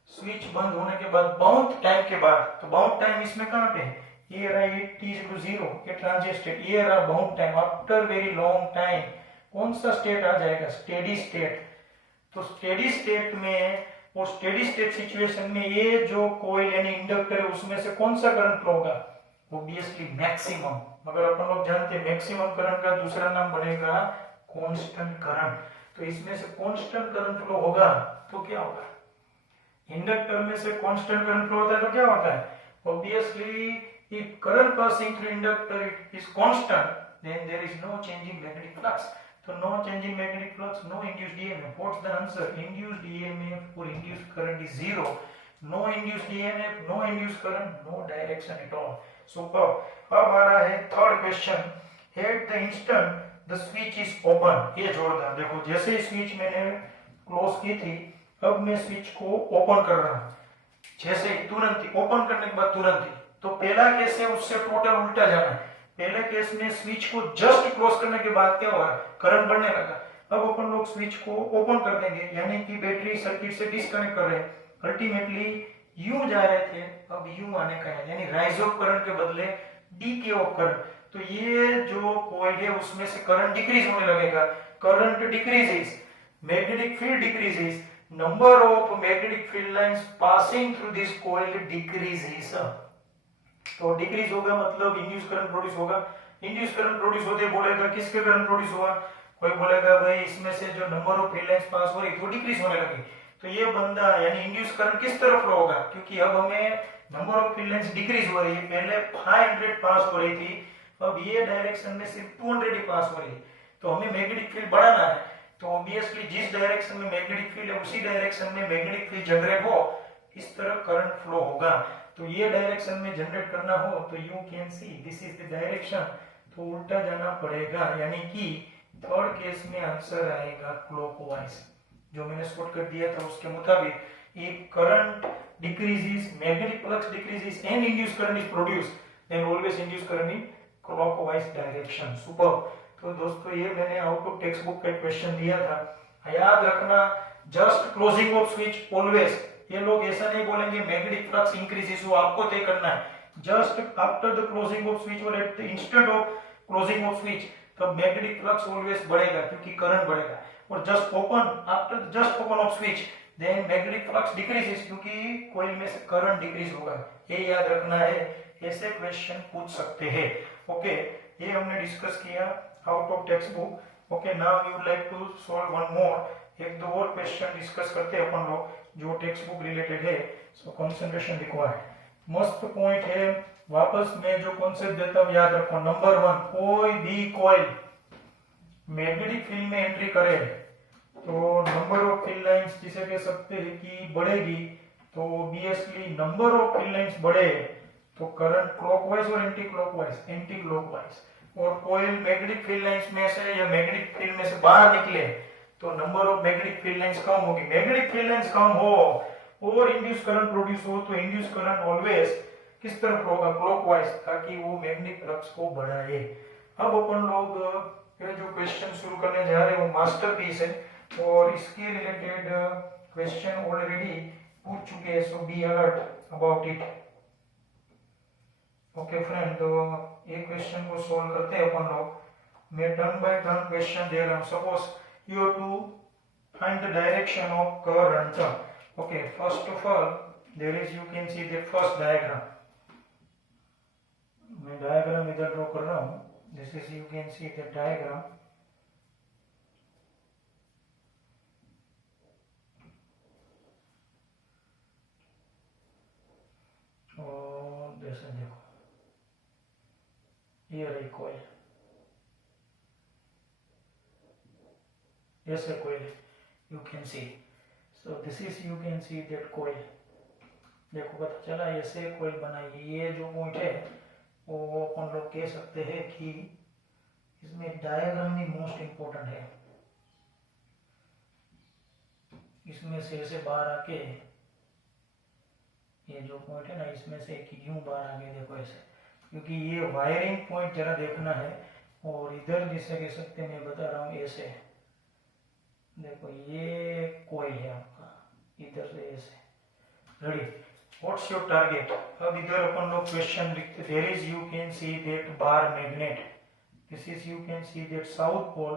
स्विच बंद होने के बाद बाउंड टाइम के बाद, तो बाउंड टाइम इसमें कहाँ पे है, ये रहा ये t इक्वल 0, ये ट्रांजिट स्टेट, ये रहा bound time after very long time. कौन सा स्टेट आ जाएगा, स्टेडी स्टेट। तो स्टेडी स्टेट में और स्टेडी स्टेट सिचुएशन में ये जो कोयल यानी इंडक्टर है उसमें से कौन सा करंट फ्लो होगा, ऑब्वियसली मैक्सिमम। मगर अपन लोग जानते हैं मैक्सिमम करंट का दूसरा नाम बनेगा कांस्टेंट करंट। तो इसमें से कांस्टेंट करंट फ्लो होगा तो क्या होगा, इंडक्टर में से कांस्टेंट करंट फ्लो होता है तो क्या होता है, obviously if current passing through inductor is constant, then there is no change in magnetic flux. So no change in magnetic flux, no induced EMF. What's the answer? Induced EMF or induced current is 0. No induced EMF, no induced current, no direction at all. Super. अब आ रहा है third question. At the instant the switch is open. ये जोरदार देखो, जैसे स्विच मैंने क्लोज की थी, अब मैं स्विच को ओपन कर रहा हूँ। जैसे तुरंत ही ओपन करने के बाद तुरंत ही, तो पहला केस है उससे टोटल उल्टा जाना है। पहले केस में स्विच को जस्ट क्लोज करने के बाद क्या हुआ, करंट बढ़ने लगा। अब अपन लोग स्विच को ओपन कर देंगे, यानी कि बैटरी सर्किट से डिस्कनेक्ट कर रहे हैं। अल्टीमेटली यू जा रहे थे, अब यू आने का है, यानी राइज ऑफ करंट के बदले डीके ऑफ करंट। तो ये जो कॉइल है उसमें से करंट डिक्रीज होने लगेगा। Current decreases, magnetic field decreases, number of magnetic field lines passing through this coil decreases. तो डिक्रीज होगा मतलब इंड्यूस करंट प्रोड्यूस होगा। इंड्यूस करंट प्रोड्यूस होते बोलेगा किसके करंट प्रोड्यूस हुआ, कोई बोलेगा भाई इसमें से जो number of field lines pass हो रही वो डिक्रीज होने लगी। तो ये बंदा यानी इंड्यूस करंट किस तरफ फ्लो होगा, क्योंकि अब हमें number of field lines decrease हो रही है। पहले 500 पास हो रही थी, अब ये डायरेक्शन में सिर्फ 200 ही पास हो रही है। तो हमें मैग्नेटिक फील्ड बढ़ाना है, तो ऑब्वियसली जिस डायरेक्शन में मैग्नेटिक फील्ड है उसी डायरेक्शन में मैग्नेटिक फील्ड जनरेट हो, इस तरह करंट फ्लो होगा। तो ये डायरेक्शन में जनरेट करना हो तो you can see this is the direction, तो उल्टा जाना पड़ेगा, यानी कि थर्ड केस में आंसर आएगा क्लॉकवाइज। जो मैंने शॉर्ट कर दिया था उसके मुताबिक if current decreases, magnetic flux decreases and induced current is produced, then always induced current in clockwise direction. Super. तो दोस्तों ये मैंने आउट ऑफ टेक्स्ट बुक का क्वेश्चन दिया था। याद रखना, just closing of switch always. ये लोग ऐसा नहीं बोलेंगे मैग्नेटिक फ्लक्स इंक्रीजेस, वो आपको तय करना है। Just after the closing of switch और at the instant of closing of switch, तब मैग्नेटिक फ्लक्स ऑलवेज बढ़ेगा क्योंकि करंट बढ़ेगा। और just open, after just open of switch, then magnetic flux decreases क्योंकि कॉइल में से करंट डिक्रीज होगा। ये याद रखना है, ऐसे क्वेश्चन पूछ सकते हैं। ओके, ये हमने डिस्कस किया out of text book. Okay, now you like to solve one more, एक दो और क्वेश्चन डिस्कस करते हैं अपन लोग जो टेक्स्ट बुक रिलेटेड है। सो कंसंट्रेशन रिक्वायर्ड। मस्त पॉइंट है, वापस मैं जो कॉन्सेप्ट देता हूं याद रखो। नंबर 1, कोई भी कॉइल मैग्नेटिक फील्ड में एंट्री करे तो नंबर ऑफ फील्ड लाइंस जिसे कह सकते हैं कि बढ़ेगी, तो obviously number of field lines बढ़े तो करंट क्लॉकवाइज और एंटी क्लॉकवाइज, एंटी क्लॉकवाइज। और कोई मैग्नेटिक फील्ड लाइंस में से या मैग्नेटिक फील्ड में से बाहर निकले तो number of magnetic field lines कम होगी। मैग्नेटिक फील्ड लाइंस कम हो और इंड्यूस करंट प्रोड्यूस हो तो इंड्यूस करंट ऑलवेज किस तरफ होगा, क्लॉकवाइज, ताकि वो मैग्नेटिक फ्लक्स को बढ़ाए। अब अपन लोग जो क्वेश्चन शुरू करने जा रहे हैं वो मास्टरपीस है और इसके रिलेटेड क्वेश्चन ऑलरेडी पूछ चुके हैं, so be alert about it. Okay friend, तो ये क्वेश्चन को सॉल्व करते हैं अपन लोग। मैं टर्न बाय टर्न क्वेश्चन दे रहा हूँ। Suppose you have to find the direction of current. Okay, first of all there is, you can see the first diagram. मैं diagram इधर ड्रॉ कर रहा हूँ। This is, you can see the diagram. और जैसे देखो ये रही coil, yes a coil, you can see, so this is, you can see that coil। देखो पता चला ऐसे coil बनाई। ये जो पॉइंट है वो अपन लोग कह सकते हैं कि इसमें डायग्राम ही मोस्ट इंपोर्टेंट है। इसमें से ऐसे बाहर आके ये जो पॉइंट है ना, इसमें से एक यूं बाहर आके देखो ऐसे, क्योंकि ये वायरिंग पॉइंट जरा देखना है। और इधर जिसे कह सकते हैं, मैं बता रहा हूँ ऐसे देखो, ये कॉइल है आपका, इधर से ऐसे रेडी, व्हाट्स योर टारगेट। अब इधर अपन लोग क्वेश्चन लिखते, there is you can see that bar magnet, this is you can see that south pole,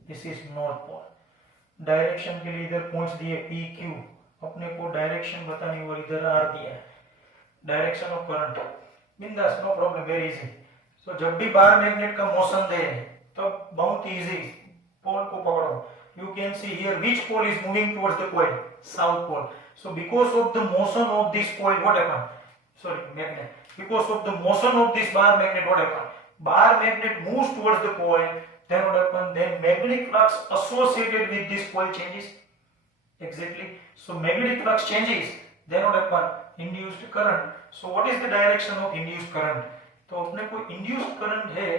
this is north pole. Direction के लिए इधर पहुंच दिए पी क्यू, अपने को डायरेक्शन बतानी और इधर आर दिया है, डायरेक्शन ऑफ करंट, बिंदास, नो प्रॉब्लम, वेरी इजी। तो जब भी बार मैग्नेट का मोशन दे तब बहुत इजी, पोल को पकड़ो। You can see here which pole is moving towards the coil, south pole. So because of the motion of this coil, what happened? Sorry, magnet. Because of the motion of this bar magnet, what happened? Bar magnet moves towards the coil. Then what happened? Then magnetic flux associated with this coil changes. Exactly. So magnetic flux changes. Then what happened? Induced current. So what is the direction of induced current? तो अपने को induced current है,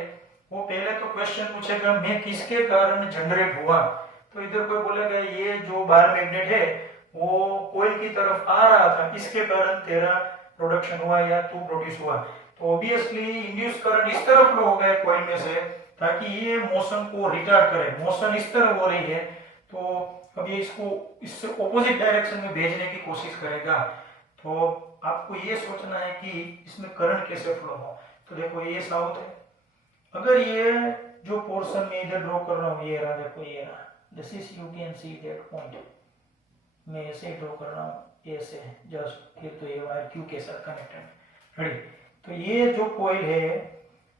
वो पहले तो क्वेश्चन पूछेगा मैं किसके कारण जनरेट हुआ। तो इधर कोई बोलेगा ये जो बार मैग्नेट है वो कोयल की तरफ आ रहा था, इसके कारण तेरा प्रोडक्शन हुआ या तू प्रोड्यूस हुआ। तो ऑब्वियसली इंड्यूस करंट इस तरफ फ्लो हो गया कोयल में से, ताकि ये मोशन को रिटार्ड करे। मोशन इस तरफ हो रही है तो अब ये इसको इससे ऑपोजिट डायरेक्शन में भेजने की कोशिश करेगा। तो आपको ये सोचना है कि इसमें करंट कैसे फ्लो हो। तो देखो ये साउथ है, अगर ये जो पोर्शन में इधर ड्रॉ कर रहा हूँ ये रहा, देखो ये रहा, this is you can see that point, मैं ऐसे ड्रॉ कर रहा हूँ ऐसे जस्ट, फिर तो ये वायर क्यू के साथ कनेक्टेड, रेडी। तो ये जो कॉइल है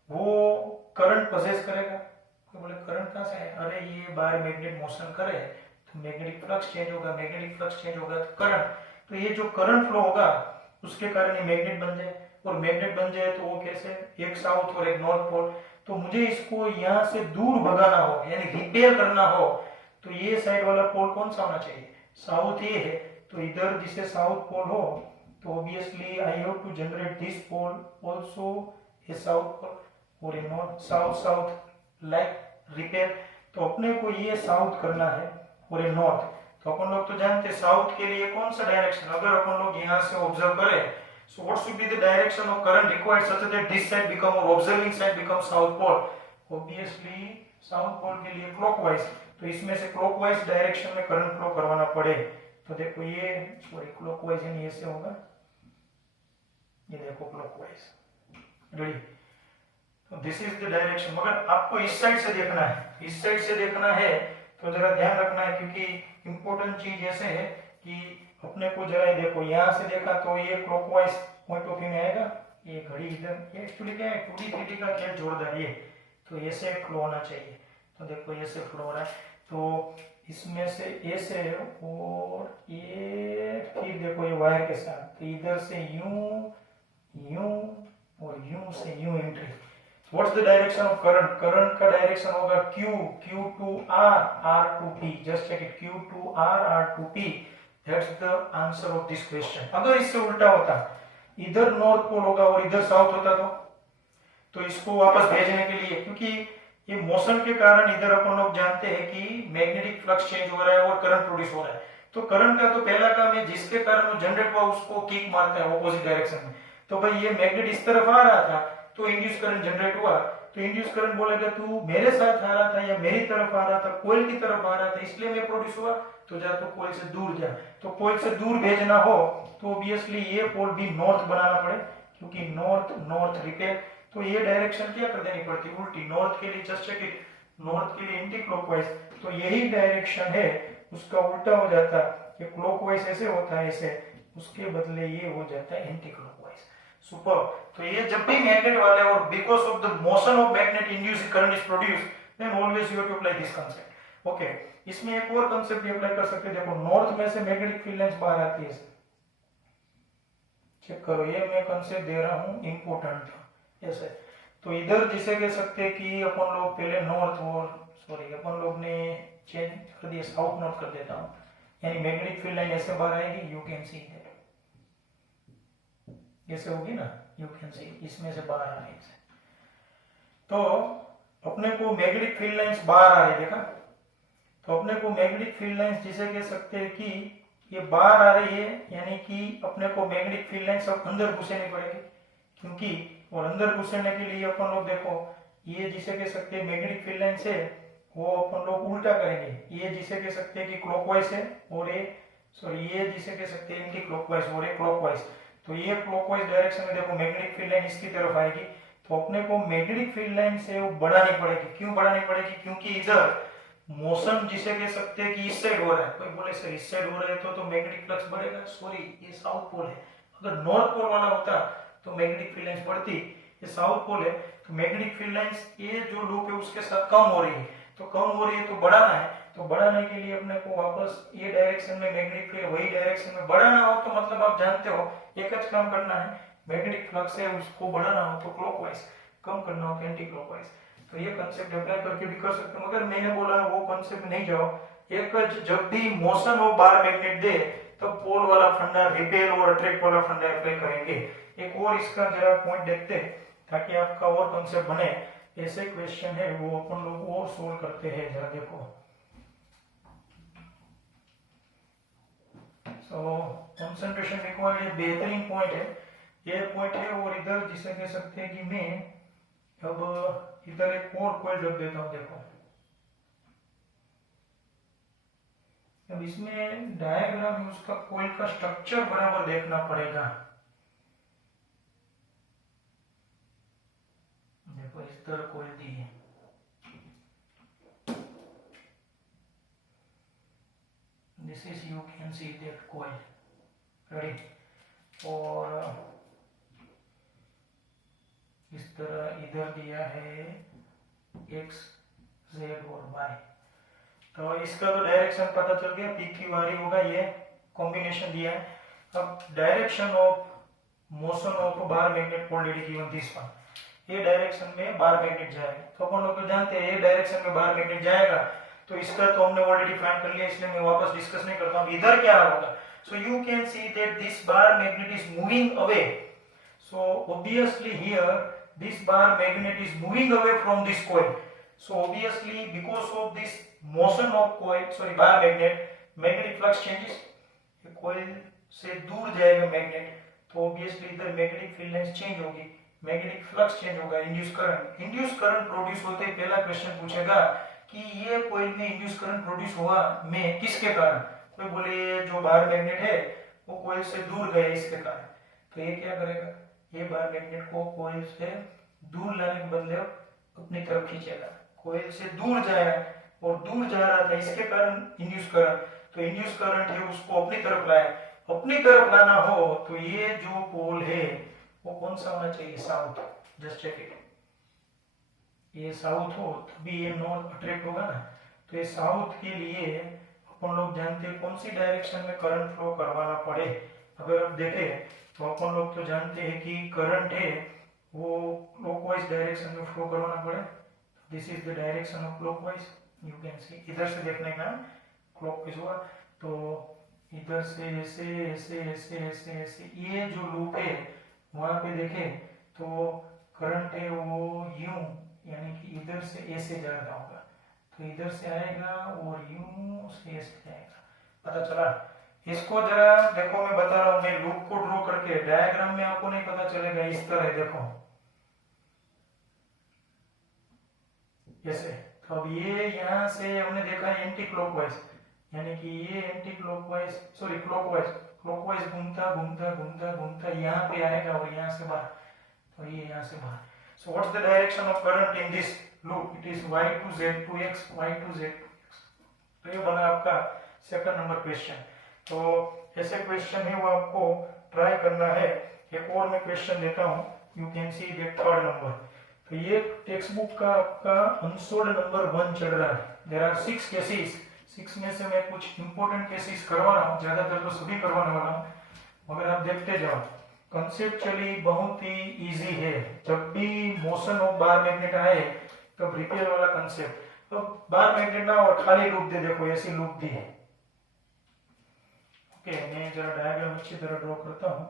वो करंट पोजेस करेगा। तो बोले करंट कहाँ से है, अरे ये बार मैग्नेट मोशन करे तो मैग्नेटिक फ्लक्स चेंज होगा, मैग्नेटिक फ्लक्स चेंज होगा तो करंट, तो ये जो करंट फ्लो होगा उसके कारण ये मैग्नेट बन जाए, और मैग्नेट बन जाए तो वो कैसे, एक साउथ और एक नॉर्थ पोल। तो मुझे इसको यहाँ से दूर भगाना हो यानी रिपेयर करना हो तो ये साइड वाला पोल कौन सा होना चाहिए, साउथ ये है। तो इधर जिसे साउथ पोल हो तो obviously I have to generate this pole also a south pole और a north, south south like repair. तो अपने को ये साउथ करना है और ए नॉर्थ। तो अपन लोग तो जानते हैं साउथ के लिए कौन सा डायरेक्शन, अगर अपन लोग यहाँ से ऑब्जर्व करें so what should be the direction of current required such that this side become or observing side become south pole, obviously south pole के लिए clockwise। तो इसमें से clockwise डायरेक्शन में करंट फ्लो करवाना पड़े। तो देखो ये सॉरी clockwise यानी ऐसे होगा, ये देखो clockwise, रेडी। तो दिस इज द डायरेक्शन, मगर आपको इस साइड से देखना है, इस साइड से देखना है तो जरा ध्यान रखना है, क्योंकि इंपॉर्टेंट चीज ऐसे है कि अपने को जरा देखो यहाँ से देखा तो ये क्लॉकवाइज पॉइंट ऑफ व्यू में आएगा, ये घड़ी इधर, ये एक्चुअली क्या है 2D 3D का खेल जोरदार ये, तो ऐसे फ्लो होना चाहिए। तो देखो ऐसे फ्लो हो रहा है, तो इसमें से ऐसे और ये फिर देखो ये वायर के साथ, तो इधर से यूं यूं और यूं से यूं entry. What's the direction of current, current का डायरेक्शन होगा Q to R, R to P, just check it, Q to R, R to P, that's the answer of this question. अगर इससे उल्टा होता, इधर नॉर्थ पोल होगा और इधर साउथ होता तो इसको वापस भेजने के लिए, क्योंकि ये मोशन के कारण इधर अपन लोग जानते हैं कि मैग्नेटिक फ्लक्स चेंज हो रहा है और करंट प्रोड्यूस हो रहा है। तो करंट का तो पहला काम है जिसके कारण वो जनरेट हुआ उसको किक मारता है ऑपोजिट डायरेक्शन में। तो भाई ये मैग्नेट इस तरफ आ रहा था तो इंड्यूस करंट जनरेट हुआ, तो इंड्यूस करंट बोलेगा तू मेरे साथ आ रहा था या मेरी तरफ आ रहा था, कोयल की तरफ आ रहा था, इसलिए मैं प्रोड्यूस हुआ, तो जा तो कोयल से दूर जा। तो कोयल से दूर भेजना हो तो ऑब्वियसली ये पोल भी नॉर्थ बनाना पड़े, क्योंकि नॉर्थ नॉर्थ रिपेयर। तो ये डायरेक्शन क्या कर देनी पड़ती, उल्टी। नॉर्थ के लिए जस्ट चेक इट, नॉर्थ के लिए एंटी क्लॉकवाइज, तो यही डायरेक्शन है उसका उल्टा हो जाता है। ये क्लॉकवाइज ऐसे होता है ऐसे, उसके बदले ये हो जाता है एंटी क्लॉकवाइज। सुपर। तो ये जब भी मैग्नेट वाले और because of the motion of magnet induced current is produced, then always you have to apply this concept. Okay, इसमें एक और कांसेप्ट भी अप्लाई कर सकते हैं। देखो नॉर्थ में से मैग्नेटिक फील्ड लाइंस बाहर आती है, चेक करो, ये मैं कांसेप्ट दे रहा हूं इंपॉर्टेंट ऐसे। तो इधर जिसे कह सकते हैं कि अपन लोग पहले नॉर्थ और सॉरी अपन लोग ने चेंज कर दिया, साउथ नॉर्थ कर देता हूं, यानी मैग्नेटिक फील्ड लाइन ऐसे बाहर आएगी, यू कैन सी दैट ऐसे होगी ना, यू कैन सी इसमें से बाहर आ रही है। तो अपने को मैग्नेटिक फील्ड लाइंस बाहर आ रही, देखा। तो अपने को मैग्नेटिक फील्ड लाइंस जिसे कह सकते हैं कि ये बाहर आ रही है, यानी कि अपने को मैग्नेटिक फील्ड लाइंस अब अंदर घुसेनी पड़ेगी, क्योंकि और अंदर घुसने के लिए अपन लोग देखो ये जिसे कह सकते हैं मैग्नेटिक फील्ड लाइंस है वो अपन लोग उल्टा करेंगे, ये जिसे कह सकते हैं कि क्लॉकवाइज है और ये सॉरी ये जिसे कह सकते हैं एंटी क्लॉकवाइज और एक क्लॉकवाइज। तो ये क्लॉकवाइज डायरेक्शन में देखो मैग्नेटिक फील्ड लाइन इसकी तरफ आएगी, तो अपने को मैग्नेटिक फील्ड लाइन से वो बढ़ानी पड़ेगी। क्यों बढ़ानी पड़ेगी? क्योंकि इधर मोशन जिसे कह सकते हैं कि इस साइड हो रहा है, कोई बोले सर इस साइड हो रहा है तो मैग्नेटिक फ्लक्स बढ़ेगा, सॉरी ये साउथ पोल है। अगर नॉर्थ पोल वाला होता तो मैग्नेटिक फील्ड लाइंस बढ़ती, ये साउथ पोल है तो मैग्नेटिक फील्ड लाइंस ये जो लूप है उसके साथ कम हो रही है, तो कम हो रही है तो बढ़ाना है, तो बढ़ाने के लिए अपने को वापस ये डायरेक्शन में मैग्नेटिक फील्ड वही डायरेक्शन में बढ़ाना हो तो मतलब आप जानते हो एक ज काम करना है, मैग्नेटिक फ्लक्स है उसको बढ़ाना हो तो क्लॉकवाइज, कम करना हो तो एंटी क्लॉकवाइज। तो ये कांसेप्ट अप्लाई करके भी कर सकते हो, मगर मैंने बोला वो कांसेप्ट नहीं जाओ, एक जब भी मोशन हो बार मैग्नेट दे तो पोल वाला फंडा, रिपेल और अट्रैक्ट वाला फंडा अप्लाई करेंगे। एक और इसका जरा पॉइंट देखते हैं ताकि आपका और कांसेप्ट बने। ऐसे क्वेश्चन है वो अपन लोग और सोल्व करते हैं, जरा देखो। सो कंसंट्रेशन रिक्वायर्ड ये बेहतरीन पॉइंट है, ये पॉइंट है। और इधर जिसे कह सकते हैं कि मैं अब इधर एक और कॉइल रख देता हूं, देखो। अब इसमें डायग्राम में उसका कॉइल का स्ट्रक्चर बराबर देखना पड़ेगा। देखो इस तरह कॉइल दी है, this is you can see that coil, ready. और इस तरह इधर दिया है एक्स, जेड और वाई। तो इसका तो डायरेक्शन पता चल गया, पी क्यू आर ई होगा, ये कॉम्बिनेशन दिया है। अब direction of motion of bar magnet already given this one, ये डायरेक्शन में बार मैग्नेट जाएगा, तो अपन लोग तो जानते हैं ये डायरेक्शन में बार मैग्नेट जाएगा, तो इसका तो हमने ऑलरेडी फाइंड कर लिया, इसलिए मैं वापस डिस्कस नहीं करता हूं। इधर क्या होगा? So you can see that this bar magnet is moving away, so obviously here this bar magnet is moving away from this coil, so obviously because of this motion of coil, sorry bar magnet, magnetic flux changes, ये coil से दूर जाएगा मैग्नेट, तो obviously इधर मैग्नेटिक फील्ड लाइंस चेंज होगी, मैग्नेटिक फ्लक्स चेंज होगा, इंड्यूस करंट प्रोड्यूस होते ही पहला क्वेश्चन पूछेगा कि ये कोयल में इंड्यूस करंट प्रोड्यूस हुआ में किसके कारण? कोई बोले जो बार मैग्नेट है वो कोयल से दूर गए इसके कारण, तो ये क्या करेगा? ये बार मैग्नेट को कोयल से दूर लाने के बदले अपनी तरफ खींचेगा, कोयल से दूर जाएगा और दूर जा रहा था इसके कारण इंड्यूस करंट, तो इंड्यूस करंट है उसको अपनी तरफ लाए, अपनी तरफ लाना हो तो ये जो पोल है वो कौन सा होना चाहिए? साउथ। जस्ट चेक इट, ये साउथ हो तभी ये नॉर्थ अट्रैक्ट होगा ना, तो ये साउथ के लिए अपन लोग जानते हैं कौन सी डायरेक्शन में करंट फ्लो करवाना पड़े। अगर आप देखें तो अपन लोग तो जानते हैं कि करंट है वो क्लॉकवाइज डायरेक्शन में फ्लो करवाना पड़े, this is the direction of clockwise, you can see इधर से देखने का क्लॉकवाइज हुआ, तो इधर से ऐसे ऐसे ऐसे ऐसे ऐसे ये जो लूप है वहां पे देखें तो करंट है वो यूं, यानी कि इधर से ऐसे जा रहा होगा, तो इधर से आएगा और यूं से ऐसे जाएगा, पता चला? इसको जरा देखो, मैं बता रहा हूं, मैं लूप को ड्रॉ करके, डायग्राम में आपको नहीं पता चलेगा, इस तरह देखो जैसे। तो अब ये यहां से हमने देखा एंटी क्लॉकवाइज, यानी कि ये anti clockwise, sorry clockwise, clockwise घूमता घूमता घूमता घूमता यहाँ पे आएगा और यहाँ से बाहर, तो ये यहाँ से बाहर। सो what's the direction of current in this loop? It is y to z to x, y to z to x। तो ये बना आपका सेकंड नंबर क्वेश्चन। तो ऐसे क्वेश्चन है वो आपको ट्राई करना है। एक और मैं क्वेश्चन देता हूँ, you can see that third number. तो ये टेक्स्ट बुक का आपका अनसोल्ड नंबर 1 चल रहा है। देयर आर 6 केसेस, 6 में से मैं कुछ इंपॉर्टेंट केसेस करवा रहा हूँ, ज्यादातर तो सभी करवाने वाला हूँ, मगर आप देखते जाओ। कंसेप्चुअली बहुत ही इजी है, जब भी मोशन ऑफ बार मैग्नेट आए तब रिपेल वाला कंसेप्ट। तो बार मैग्नेट ना और खाली लूप दे, देखो ऐसी लूप दी है। ओके, मैं जरा डायग्राम अच्छी तरह ड्रॉ करता हूँ।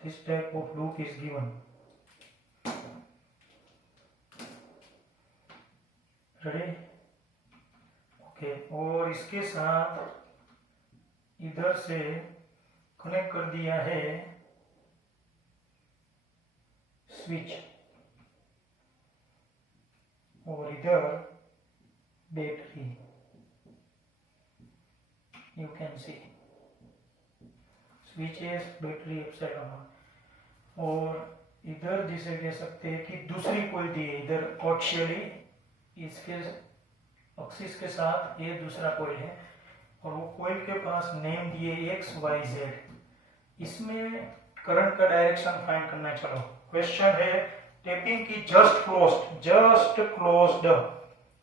This type of loop is given, ready? Okay, और इसके साथ इधर से कनेक्ट कर दिया है स्विच, और इधर battery, you can C. Which is battery epsilon. और इधर जिसे कह सकते हैं कि दूसरी कोई दी है, इधर कोएक्सियली इसके एक्सिस के साथ ये दूसरा कोयल है और वो कोयल के पास नेम दिए एक्स वाई जेड। इसमें करंट का डायरेक्शन फाइंड करना है। चलो क्वेश्चन है टेपिंग की जस्ट क्लोज्ड,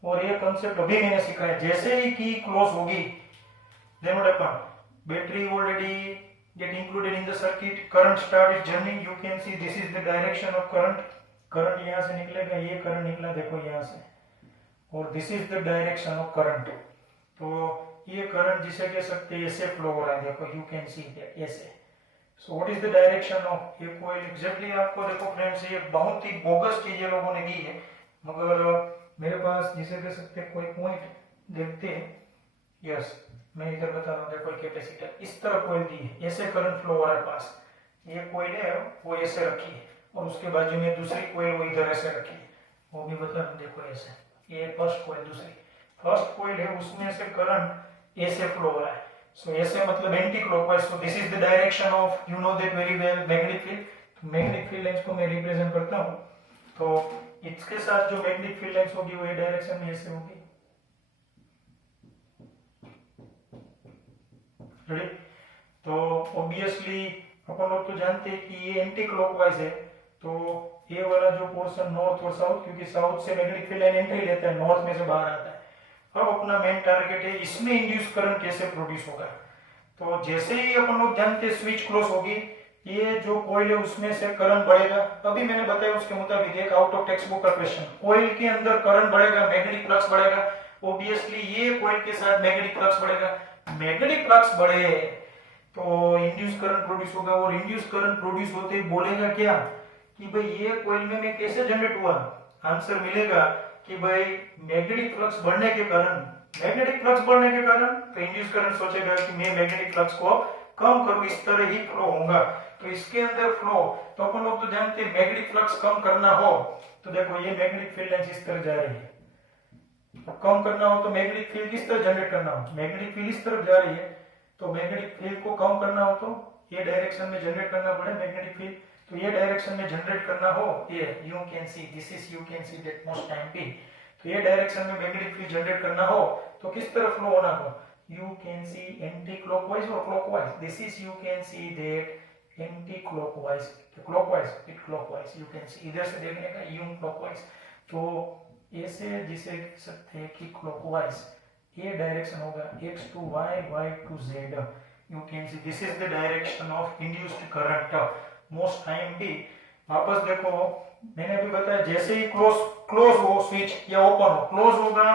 और ये कंसेप्ट अभी मैंने सीखा है। जैसे ही की क्लोज होगी then what happen, battery already get included in the circuit, current start its journey, you can see this is the direction of current यहाँ से निकलेगा, ये करंट निकला देखो यहाँ से, और this is the direction of current. तो ये करंट जिसे कह सकते हैं ऐसे फ्लो हो रहा है, देखो यू कैन सी दैट ऐसे। So what is the direction of ये कोई एग्जैक्टली आपको देखो फ्रेंड्स, ये बहुत ही बोगस चीज ये लोगों ने दी है, मगर मेरे पास जिसे कह सकते हैं कोई पॉइंट देखते हैं। यस मैं इधर बता रहा हूँ, देखो कैपेसिटर इस तरह कोयल दी है, ऐसे करंट फ्लो हो रहा है पास, ये कोयल है वो ऐसे रखी है और उसके बाजू में दूसरी कोयल वो इधर ऐसे रखी है, वो भी बता रहा हूँ देखो ऐसे, ये फर्स्ट कोयल, दूसरी फर्स्ट कोयल है उसमें से करंट ऐसे फ्लो हो रहा है। सो ऐसे मतलब anti clockwise. So this is the direction of, you know that very well, magnetic field. तो मैग्नेटिक फील्ड लाइंस को मैं रिप्रेजेंट करता हूँ, तो इसके साथ जो मैग्नेटिक फील्ड लाइंस होगी वो ये डायरेक्शन में ऐसे होगी। रेडी? तो ऑब्वियसली अपन लोग तो जानते हैं कि ये एंटी क्लॉकवाइज है, तो ये वाला जो पोर्शन नॉर्थ और साउथ, क्योंकि साउथ से मैग्नेटिक फील्ड लाइन एंट्री लेता है, नॉर्थ में से बाहर आता है। अब अपना मेन टारगेट है इसमें इंड्यूस करंट कैसे प्रोड्यूस होगा। तो जैसे ही अपन लोग जानते हैं स्विच क्लोज होगी, ये जो कॉइल है उसमें से करंट बढ़ेगा। अभी मैंने बताया उसके मुताबिक एक आउट ऑफ टेक्स्ट बुक का क्वेश्चन, कॉइल के अंदर करंट बढ़ेगा, मैग्नेटिक फ्लक्स बढ़ेगा, ऑब्वियसली ये कॉइल के साथ मैग्नेटिक फ्लक्स बढ़ेगा। मैग्नेटिक फ्लक्स बढ़े तो इंड्यूस करंट प्रोड्यूस होगा, और इंड्यूस करंट प्रोड्यूस होते बोलेगा क्या कि भाई ये कॉइल में कैसे जनरेट हुआ। आंसर मिलेगा कि भाई मैग्नेटिक फ्लक्स बढ़ने के कारण, मैग्नेटिक फ्लक्स बढ़ने के कारण तो इंड्यूस करंट सोचेगा कि मैं मैग्नेटिक फ्लक्स को कम करूं, इस तरह ही फ्लो होगा। तो इसके अंदर फ्लो, तो अपन लोग तो जानते हैं मैग्नेटिक फ्लक्स कम करना हो तो देखो ये मैग्नेटिक फील्ड लाइन इस तरह जा रही है, कम करना हो तो मैग्नेटिक फील्ड किस तरह जनरेट करना हो, मैग्नेटिक फील्ड इस तरफ जा रही है, तो मैग्नेटिक फील्ड को कम करना हो तो ये डायरेक्शन में जनरेट करना पड़े मैग्नेटिक फील्ड। तो ये डायरेक्शन में जनरेट करना हो, ये you can see this is, you can see that most time P, तो ये डायरेक्शन में मैग्नेटिक फील्ड जनरेट करना हो तो किस तरफ फ्लो होना हो, you can see anti clockwise और clockwise. This is you can see that anti clockwise, clockwise with clockwise, you can see इधर से देखने का यू क्लॉकवाइज। तो ऐसे जिसे कह सकते हैं कि क्लॉकवाइज ये डायरेक्शन होगा x to y, y to z, you can see this is the direction of induced current most time भी। वापस देखो मैंने अभी बताया जैसे ही क्लोज हो स्विच या ओपन हो, क्लोज होगा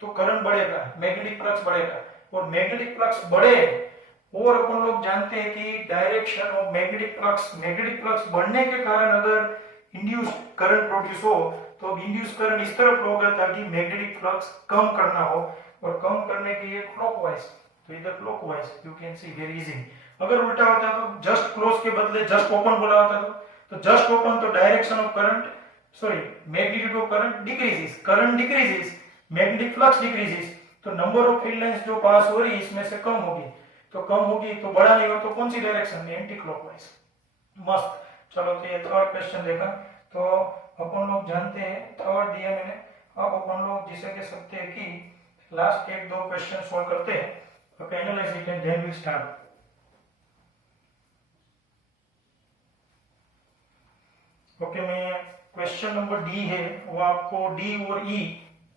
तो करंट बढ़ेगा, मैग्नेटिक फ्लक्स बढ़ेगा, और मैग्नेटिक फ्लक्स बढ़े, और अपन लोग जानते हैं कि डायरेक्शन ऑफ मैग्नेटिक फ्लक्स बढ़ने के कारण अगर इंड्यूस करंट प्रोड्यूस हो तो इंड्यूस करंट इस तरफ फ्लो होगा ताकि मैग्नेटिक फ्लक्स कम करना हो, और कम करने के लिए क्लॉकवाइज, तो इधर clockwise you can C very easy. अगर उल्टा होता तो जस्ट क्लोज के बदले जस्ट ओपन बोला होता तो जस्ट ओपन तो direction of current, sorry magnitude of current decreases, current decreases, magnetic flux decreases, तो नंबर ऑफ फील्ड लाइंस जो पास हो रही इसमें से कम होगी, तो कम होगी तो बड़ा नहीं हो तो कौन सी डायरेक्शन में, एंटी क्लॉकवाइज। मस्त। चलो तो ये थर्ड क्वेश्चन देखा, तो अपन लोग जानते हैं थर्ड दिया मैंने। अब अपन लोग जिसे कह सकते हैं कि लास्ट एक दो क्वेश्चन सॉल्व करते हैं, okay, analyse it and then we start. Okay, मैं क्वेश्चन नंबर डी है वो आपको डी और ई,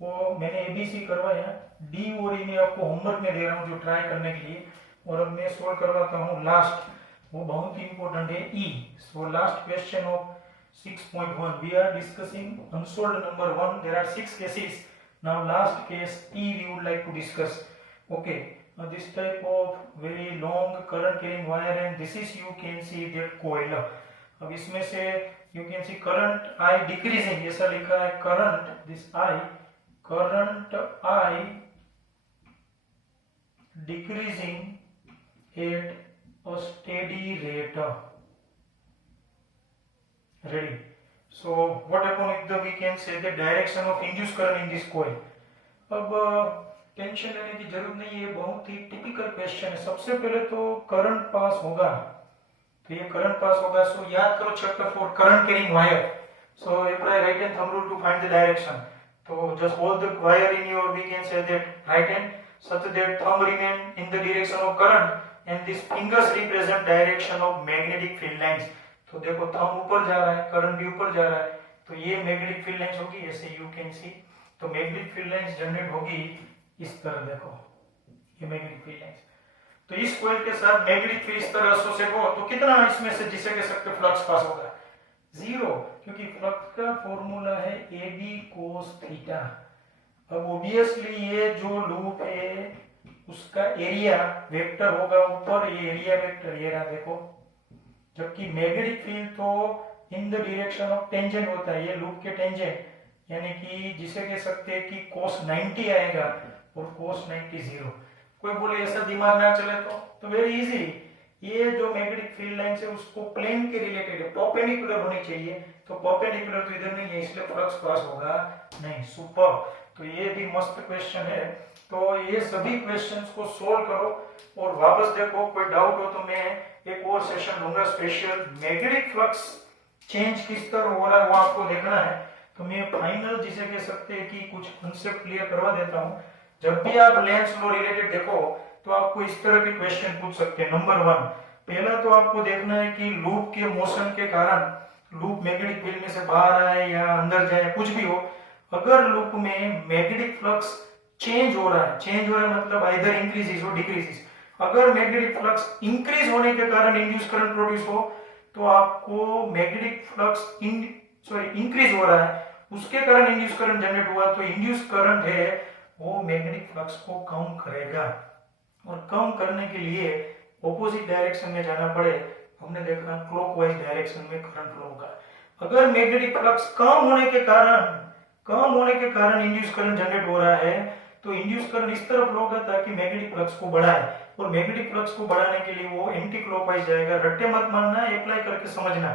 वो मैंने एबीसी करवाया, डी और ई में आपको होमवर्क में दे रहा हूँ जो ट्राई करने के लिए, और अब मैं सॉल्व करवाता हूँ लास्ट, वो बहुत ही इंपॉर्टेंट है ई। So last question of 6.1 we are discussing unsolved number 1, there are 6 cases. Now last case E we would like to discuss. Okay, now this type of very long current carrying wire, and this is you can see that coil. अब इसमें से you can see current I decreasing, ऐसा लिखा है current, this current I decreasing at a steady rate. Ready? So what happen if the we can say the direction of induced current in this coil. अब टेंशन लेने की जरूरत नहीं है, बहुत ही टिपिकल क्वेश्चन है। सबसे पहले तो करंट पास होगा, तो ये करंट पास होगा. सो याद करो chapter 4 current carrying wire. So apply right hand thumb rule to find the direction. तो just hold the wire in your, we can say that right hand such that thumb remain in the direction of current and these fingers represent direction of magnetic field lines. तो देखो thumb ऊपर जा रहा है, करंट भी ऊपर जा रहा है, तो ये मैग्नेटिक फील्ड लाइंस होगी. ऐसे यू कैन सी, तो मैग्नेटिक फील्ड लाइंस जनरेट होगी इस तरह. देखो ये मैग्नेटिक फील्ड लाइंस. तो इस कॉइल के साथ मैग्नेटिक फील्ड इस तरह एसोसिएट हो तो कितना इसमें से जिसे कह सकते फ्लक्स पास होगा? 0, क्योंकि फ्लक्स का फॉर्मूला है ए बी कोस थीटा. अब ऑब्वियसली ये जो लूप है उसका एरिया वेक्टर होगा ऊपर, ये एरिया वेक्टर ये रहा देखो. जबकि मैग्नेटिक फील्ड तो in the direction of tangent होता है, ये लूप के टेंजेंट, यानी कि जिसे कह सकते हैं कि cos 90 आएगा और cos 90 0. कोई बोले ऐसा दिमाग ना चले तो वेरी इजी. ये जो मैग्नेटिक फील्ड लाइन है उसको प्लेन के रिलेटेड है, परपेंडिकुलर होनी चाहिए. तो परपेंडिकुलर तो इधर नहीं है, इसलिए फ्लक्स पास होगा नहीं. सुपर. तो ये भी मस्त क्वेश्चन है. तो ये सभी क्वेश्चंस को सोल्व करो और वापस देखो. कोई डाउट हो तो मैं एक और सेशन लूंगा स्पेशल. मैग्नेटिक फ्लक्स चेंज किस तरह हो रहा है वो आपको देखना है. तो मैं फाइनल जिसे कह सकते हैं कि कुछ कॉन्सेप्ट क्लियर करवा देता हूँ. जब भी आप लेंस लो रिलेटेड देखो तो आपको इस तरह के क्वेश्चन पूछ सकते हैं. नंबर 1, पहला तो आपको देखना है कि लूप के मोशन के कारण लूप मैग्नेटिक फील्ड में से बाहर आए या अंदर जाए, कुछ भी हो, अगर लूप में मैग्नेटिक फ्लक्स चेंज हो रहा है मतलब आइदर इंक्रीजेस और डिक्रीजेस. अगर मैग्नेटिक फ्लक्स इंक्रीज होने के कारण इंड्यूस करंट प्रोड्यूस हो तो आपको मैग्नेटिक फ्लक्स इंक्रीज हो रहा है, उसके कारण इंड्यूस करंट जनरेट हुआ, तो इंड्यूस करंट है वो मैग्नेटिक फ्लक्स को कम करेगा. और कम करने के लिए ऑपोजिट डायरेक्शन में जाना पड़े. हमने देखा क्लॉकवाइज डायरेक्शन में करंट फ्लो होगा. अगर मैग्नेटिक फ्लक्स कम होने के कारण इंड्यूस करंट जनरेट हो रहा है तो इंड्यूस करंट इस तरफ फ्लो होगा ताकि मैग्नेटिक फ्लक्स को बढ़ाए. और मैग्नेटिक फ्लक्स को बढ़ाने के लिए वो एंटी क्लॉकवाइज जाएगा. रट्टे मत मानना, अप्लाई करके समझना.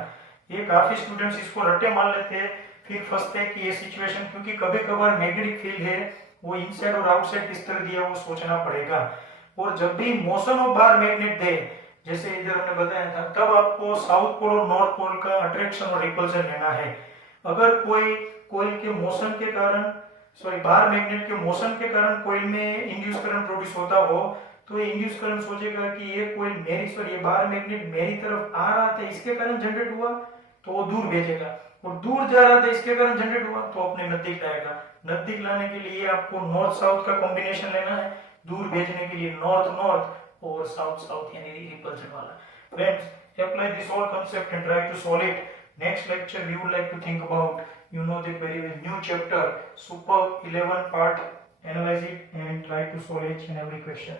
ये काफी स्टूडेंट्स इसको रट्टे मान लेते हैं, फिर फंसते हैं कि ये सिचुएशन, क्योंकि कभी कभार मैग्नेटिक फील्ड है वो इनसाइड और आउटसाइड किस तरह दिया वो सोचना पड़ेगा. और जब भी motion of bar magnet they, जैसे इधर हमने बताया था, तब आपको साउथ पोल और नॉर्थ पोल का अट्रैक्शन और रिपल्शन लेना है. अगर कोई कॉइल के मोशन के कारण बार मैग्नेट के मोशन के कारण कॉइल में इंड्यूस करंट प्रोड्यूस होता हो तो ये इंड्यूस करंट सोचेगा कि ये कॉइल ये बार मैग्नेट मेरी तरफ आ रहा था इसके कारण जनरेट हुआ, तो वो दूर भेजेगा. और दूर जा रहा था इसके कारण जनरेट हुआ तो अपने नजदीक लाएगा. नजदीक लाने के लिए आपको नॉर्थ साउथ का कॉम्बिनेशन लेना है, दूर भेजने के लिए नॉर्थ नॉर्थ और साउथ साउथ यानी रिपल्शन वाला. Friends, apply this all concept and try to solve it. Next lecture we would like to think about, you know, the very new chapter, Super 11 part. Analyze it and try to solve each and every question.